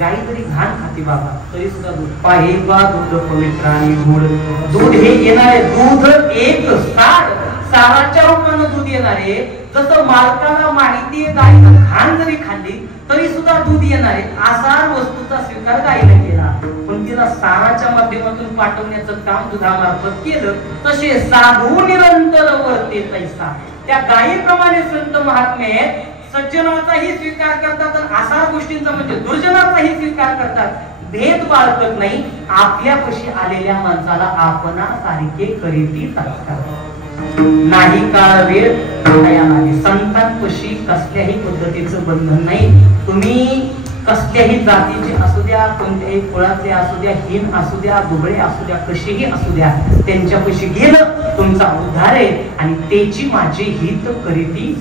गाई जरी घाण खाती बाबा, तरी सुद्धा दूध पाहे बा दूध पवित्र आणि गोड. दूध हे येणारे, दूध एक सार, साराच्या रूपानं दूध येणारे. जसं मालकाला माहिती आहे गायीनं घाण जरी खाल्ली तरी सुद्धा दूध येणारे, आसार वस्तूचा स्वीकार गायीने केला, पण तिला साराच्या माध्यमातून पाठवण्याचं काम दुधामार्फत केलं. तसे साधू निरंतर वर्ते तैसा. त्या गायीप्रमाणे संत महात्मे सज्जनाचाही स्वीकार करतात, आणि आसार गोष्टींचा म्हणजे दुर्जनाचाही स्वीकार करतात. भेद बाळगत नाही. आपल्यापाशी आलेल्या माणसाला आपणा सारखे करीती तात्काळ, नाही काळ वेळ नाही. संतांपाशी कसल्याही पद्धतीचं बंधन नाही. तुम्ही कसल्याही जातीचे असू द्या, कोणत्याही कुळाचे असू द्या, हीन असू द्या, दुबळे असू द्या, कशीही असू द्या, त्यांच्यापाशी गेलं तुमचा उद्धार आहे, आणि त्याची माझी हित करीती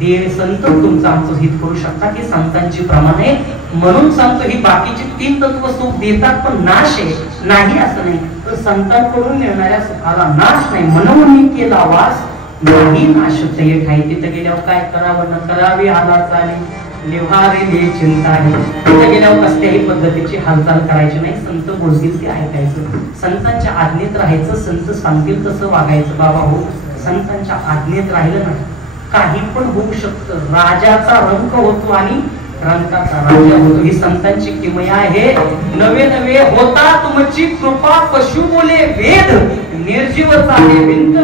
देव संत तुमचं आमचं हित करू शकतात. ही संतांची प्रमाण आहे. म्हणून सांगतो, ही बाकीची तीन तत्व सुख देतात पण नाश आहे नाही असं नाही, तर संतांकडून मिळणाऱ्या सुखाला नाश नाही. म्हणून केला वास नाही नाशच हे ठाई. तिथं गेल्यावर काय करावं न करावी हालाचाली लिव्हारेली चिंताही. तिथं गेल्यावर कसल्याही पद्धतीची हालचाल करायची नाही. संत बोलतील ते ऐकायचं, संतांच्या आज्ञेत राहायचं, संत सांगतील तसं वागायचं. बाबा हो, संतांच्या आज्ञेत राहिलं ना काही पण होऊ शकतं. राजाचा रंक होतो आणि रंकाचा राजा होतो. ही संतांची किमया आहे. नवे नवे होता तुमची कृपा, पशु बोले वेद, निर्जीव चाले भिंत,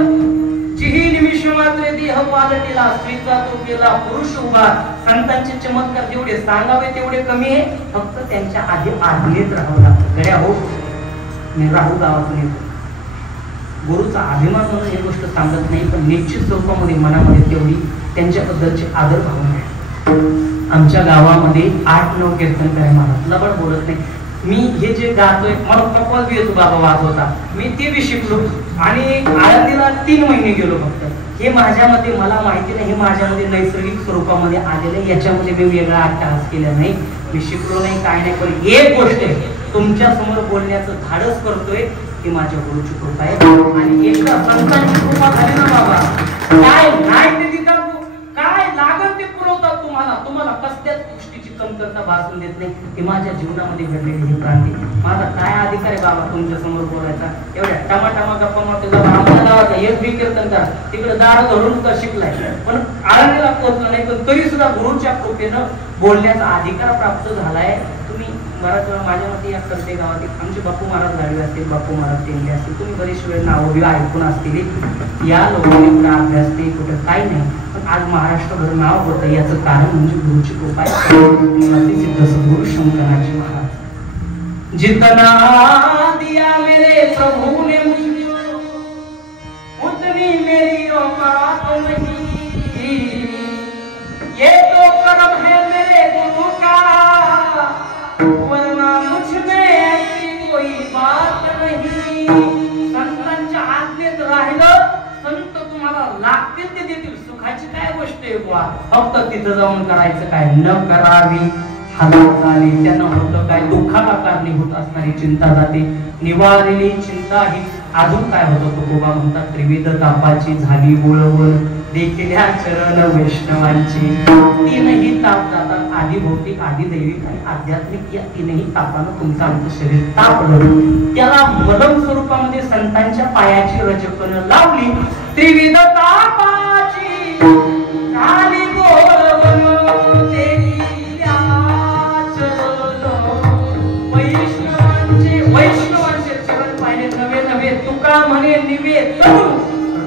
जिही निमिष मात्र देह पालटीला, स्त्रीचा तो केला पुरुष उभा. संतांचे चमत्कार जेवढे सांगावे तेवढे कमी आहे. फक्त त्यांच्या आधी आज्ञेत राहावं लागतं. गड्या हो, मी राहू गावातून येतो, गुरुचा अभिमान म्हणून ही गोष्ट सांगत नाही, पण निश्चित स्वरूपामध्ये मनामध्ये तेवढी त्यांच्याबद्दलची आदर भावना आहे. आमच्या गावामध्ये 8-9 कीर्तनकार आहे. मला लबड बोलत नाही. मी हे जे गातोय, मला कपाल बी येतो बाबा वाजवता, मी ते बी शिकलो, आणि आळंदीला 3 महिने गेलो फक्त. हे माझ्यामध्ये, मला माहिती नाही, हे माझ्यामध्ये नैसर्गिक स्वरूपामध्ये आलेलं. याच्यामध्ये मी वेगळा अट्टहास केला नाही, मी शिकलो नाही, काय नाही. पण एक गोष्ट आहे, तुमच्या समोर बोलण्याचं धाडस करतोय, ही माझ्या गुरुची कृपा आहे. आणि एकदा संतांची कृपा झाली ना बाबा, काय नाही ते तिथं काय लागत ते पुरवतात तुम्हाला. तुम्हाला कसल्याच गोष्टीची कमतरता भासून देत नाही. हे माझ्या जीवनामध्ये घडलेली ही क्रांती. माझा काय अधिकार आहे बाबा तुमच्या समोर बोलायचा? एवढ्या टमाटामा गप्पा मारतो. आमच्या गावाचा एक बी कीर्तनकार तिकडे दार धरून का शिकलाय, पण आळंदीला पोहोचला नाही, पण तरी सुद्धा गुरुच्या कृपेनं बोलण्याचा अधिकार प्राप्त झालाय. तुम्ही बराच वेळा माझ्या मते या करते गावात आमचे बापू महाराज गाडवे असतील, बापू महाराज तेंडे असतील, तुम्ही बरेच वेळ नाव बी ऐकून असतील. या लोकांनी कुठे अभ्यास नाही, कुठं काही नाही, पण आज महाराष्ट्रभर नाव होतं. याचं कारण म्हणजे गुरुची कृपा आहे. सिद्ध सद्गुरु शंकराजी महाराज, जितना दिया मेरे प्रभु ने मुझको, उतनी मेरी औकात नहीं, ये तो कर्म है मेरे गुरु का, वरना मुझ में ऐसी कोई बात नहीं. संतांच्या आज्ञेत राहिलं, संत तुम्हाला लागतील बुवा फक्त तिथं जाऊन करायचं काय न करावी हालात आली त्यांना होतं काय दुःखाला कारणीभूत असणारी चिंता जाते निवारलेली चिंता ही अजून काय होतं तुकोबा म्हणतात त्रिविध तापाची झाली बोळवण देखील चरण वैष्णवांची तीनही ताप जातात आधी भौतिक आधी दैविक आणि आध्यात्मिक या तीनही तापानं तुमचं आमचं शरीर तापलं त्याला मलम स्वरूपामध्ये संतांच्या पायाची रजकण लावली त्रिविध तापाची झाली बोळवण वैष्णवांचे चरण पाहिले नवे नवे तुका म्हणे निवे तनु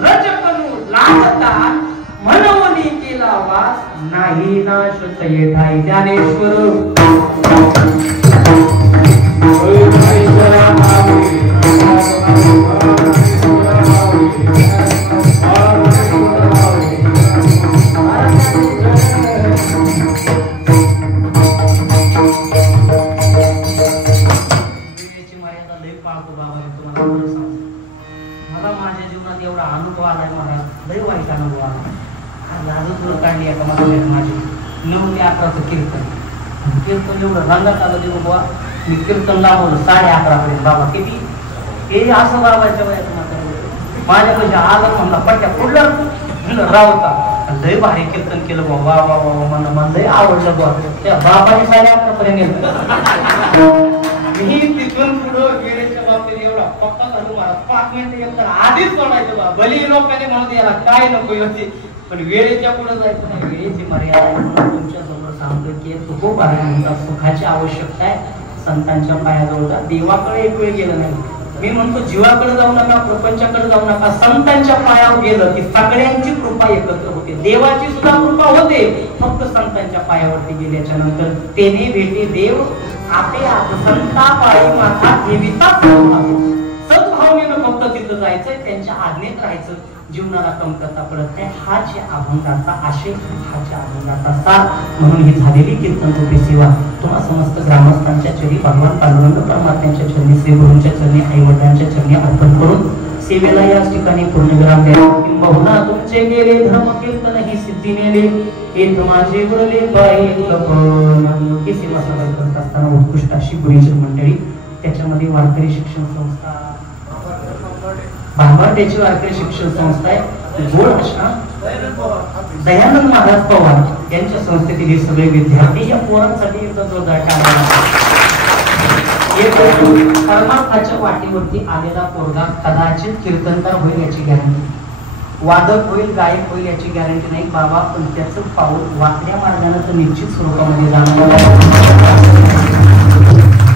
रजकनु लागतात मनवनी केला वास नाही नाश येठाई ज्ञानेश्वर मला माझ्या जीवनात एवढा अनुभव आलाय महाराज लय वाईट अनुभव आला अजून काढली आहे का माझी 9 ते 11चं कीर्तन एवढं रंगात आलं देऊ बाबा मी कीर्तन लावलं 11:30 पर्यंत बाबा किती हे असं बाबाच्या वयात माझ्या पैसे आलं म्हणला पट्ट्या पुढलं रावता लय भारी कीर्तन केलं बाबा वा वा वा मला लय आवडलं बाबा त्या बाबाने 11:30 पर्यंत मी तिथून पुढं वेळेच्या बाबतीत एवढा पक्का झालो मला 5 मिनिटं एकतर आधीच सोडायचं बा भले लोकांनी म्हणत याला काय नको होती पण वेळेच्या पुढे जायचं नाही वेळेची मर्यादा तुमच्या समोर सांगतो की खूप आहे सुखाची आवश्यकता आहे संतांच्या पायाजवळ देवाकडे एक वेळ गेलं नाही मी म्हणतो जीवाकडे जाऊ नका प्रपंचाकडे जाऊ नका संतांच्या पायावर गेलं की सगळ्यांची कृपा एकत्र होते देवाची सुद्धा कृपा होते फक्त संतांच्या पायावरती गेल्याच्या नंतर तेने भेटे देव आपे आप संता पायी माथा ठेविता सद्भावनेनं फक्त तिथं जायचंय त्यांच्या आज्ञेत राहायचं जीवनाला कमतरता पडत नाही हा जे अभंगाचा आशय हा जे अभंगाचा सार म्हणून ही झालेली कीर्तन रूपी सेवा तुम्हा समस्त ग्रामस्थांच्या चरणी भगवान पांडुरंग परमात्म्यांच्या चरणी श्री गुरूंच्या चरणी आई वडिलांच्या चरणी अर्पण करून सेवेला याच ठिकाणी पूर्णविराम द्या किंबहुना तुमचे गेले धर्म कीर्तन ही सिद्धी नेले हे माझे वरले बाई लपन ही सेवा सादर करत असताना उत्कृष्ट अशी गुरुजन मंडळी त्याच्यामध्ये वारकरी शिक्षण संस्था भांबार्ड्याची वारकरी शिक्षण संस्था आहे गोड अशा दयानंद महाराज पवार यांच्या संस्थेतील हे सगळे विद्यार्थी या पोरांसाठी जोरदार परमार्थाच्या वाटेवरती आलेला पोरगा कदाचित कीर्तनकार होईल याची गॅरंटी वादक होईल गायक होईल याची गॅरंटी नाही बाबा पण त्याचं पाऊल वाकड्या मार्गाने तर निश्चित स्वरूपामध्ये जाणार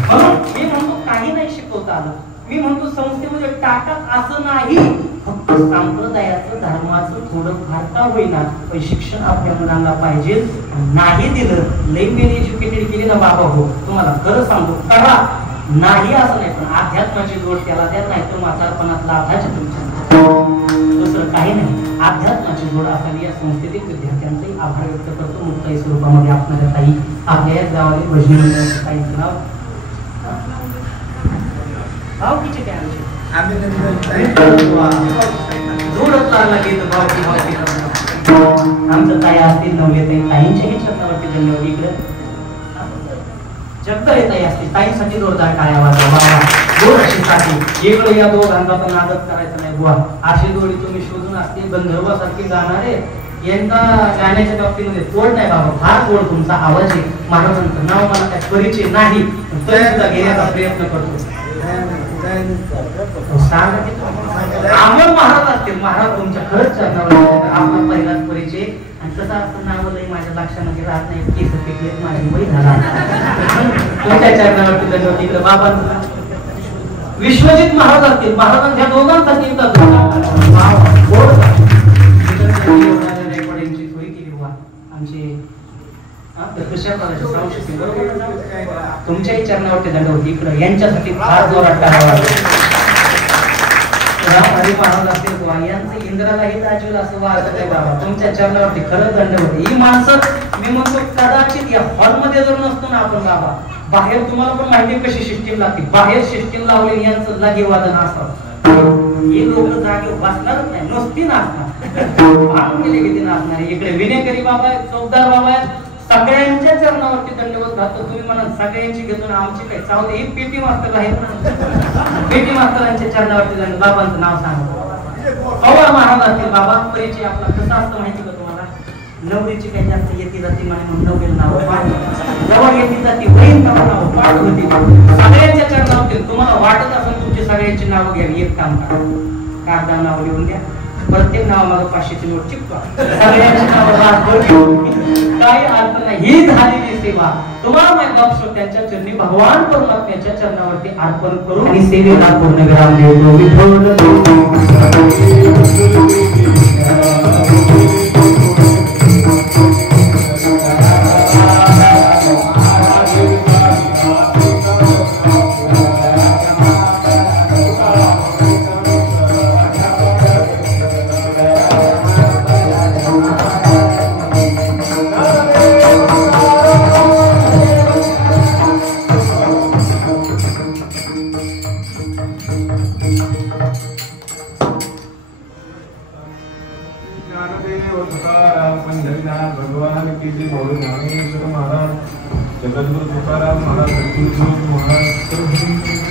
म्हणून मी म्हणतो काही नाही शिकवता आलं मी म्हणतो संस्थेमध्ये टाकत असं नाही फक्त संप्रदायाचं धर्माचं थोडं फार होईना पण शिक्षण आपल्या मुलांना पाहिजे नाही दिलं लई वेल एज्युकेटेड केली ना बाबा हो तुम्हाला खरं सांगतो करा नाही असं नाही पण अध्यात्माची जोड त्याला द्या नाही तर म्हातारपणातला आधाच तुमच्या दुसरं काही नाही अध्यात्माची जोड असावी या संस्थेतील विद्यार्थ्यांचाही आभार व्यक्त करतो मुक्ताई स्वरूपामध्ये आपणाऱ्या ताई आपल्या याच गावातील भजनी मंडळाचं ताईंचं नाव भावकीचे काय आमचं ताई असतील नवले ताई ताईंच्याही छतावरती धन्यवाद इकडे जगदळे ताई असतील ताईंसाठी जोरदार टाळ्या वाजवा गोड अशी साठी इकडे या दोघांचा पण आदर करायचा नाही बुवा अशी जोडी तुम्ही शोधून असते गंधर्वासारखे जाणारे यांचा गाण्याच्या बाबतीमध्ये तोड नाही बाबा फार गोड तुमचा आवाज आहे महाराजांचं नाव मला काय परिचय नाही तरी सुद्धा घेण्याचा प्रयत्न करतो अमर महाराज असतील महाराज तुमच्या खरंच चरणावर आपला पहिलाच परिचय आणि कसं असं नाव लई माझ्या लक्षामध्ये राहत नाही केस पिकले माझी वय झाला तुमच्या चरणावरती धन्यवाद इकडे बाबांचा विश्वजित महाराज असतील महाराजांच्या दोघांसाठी रेकॉर्डिंगची सोय केली बुवा आमचे तुमच्याही चरणावरती दंडवत इकडं यांच्यासाठी फार जोरात टाळावा महाराज असतील बुवा यांचं इंद्रालाही दाजवेल असं वाटत आहे बाबा तुमच्या चरणावरती खरं दंडवत ही माणसं मी म्हणतो कदाचित या हॉलमध्ये जर नसतो ना आपण बाबा बाहेर तुम्हाला पण माहिती कशी सिस्टीम लागते बाहेर सिस्टीम लावले यांचं लागे वादन असतं हे लोक जागे बसणारच नाही नसती ना आणून गेले किती नाचणारे. इकडे विनेकरी बाबा आहेत, चौकदार बाबा आहेत, सगळ्यांच्या चरणावरती दंडवत घालतो. तुम्ही म्हणा सगळ्यांची घेतो ना, आमची काय चावते. ही पेटी मास्तर आहेत ना, पेटी मास्तरांच्या चरणावरती दंड. बाबांचं नाव सांगा. पवार महाराज असतील बाबा. परिचय आपला कसा असतं माहिती का तुम्हाला? नवरीची काही जास्त येती जाती म्हणून नवरीला नाव पाठ, जवळ येती जाती बहीण नाव पाठ होती. सगळ्यांच्या चरणावरती तुम्हाला वाटत असेल तुमची सगळ्यांची नावं घ्या. एक काम करा, कागदा नाव लिहून द्या. प्रत्येक नावामागे 500ची नोट चिपका. सगळ्यांची नावं काही अर्थ नाही. ही झालेली सेवा तुम्हाला माहिती आहे. त्यांच्या चरणी भगवान परमात्म्याच्या चरणावरती अर्पण करून आणि सेवेला पूर्ण विराम देतो. भगवान की जय. बोलो ज्ञानेश्वर महाराज, जगद्गुरु तुकाराम महाराज, महाराज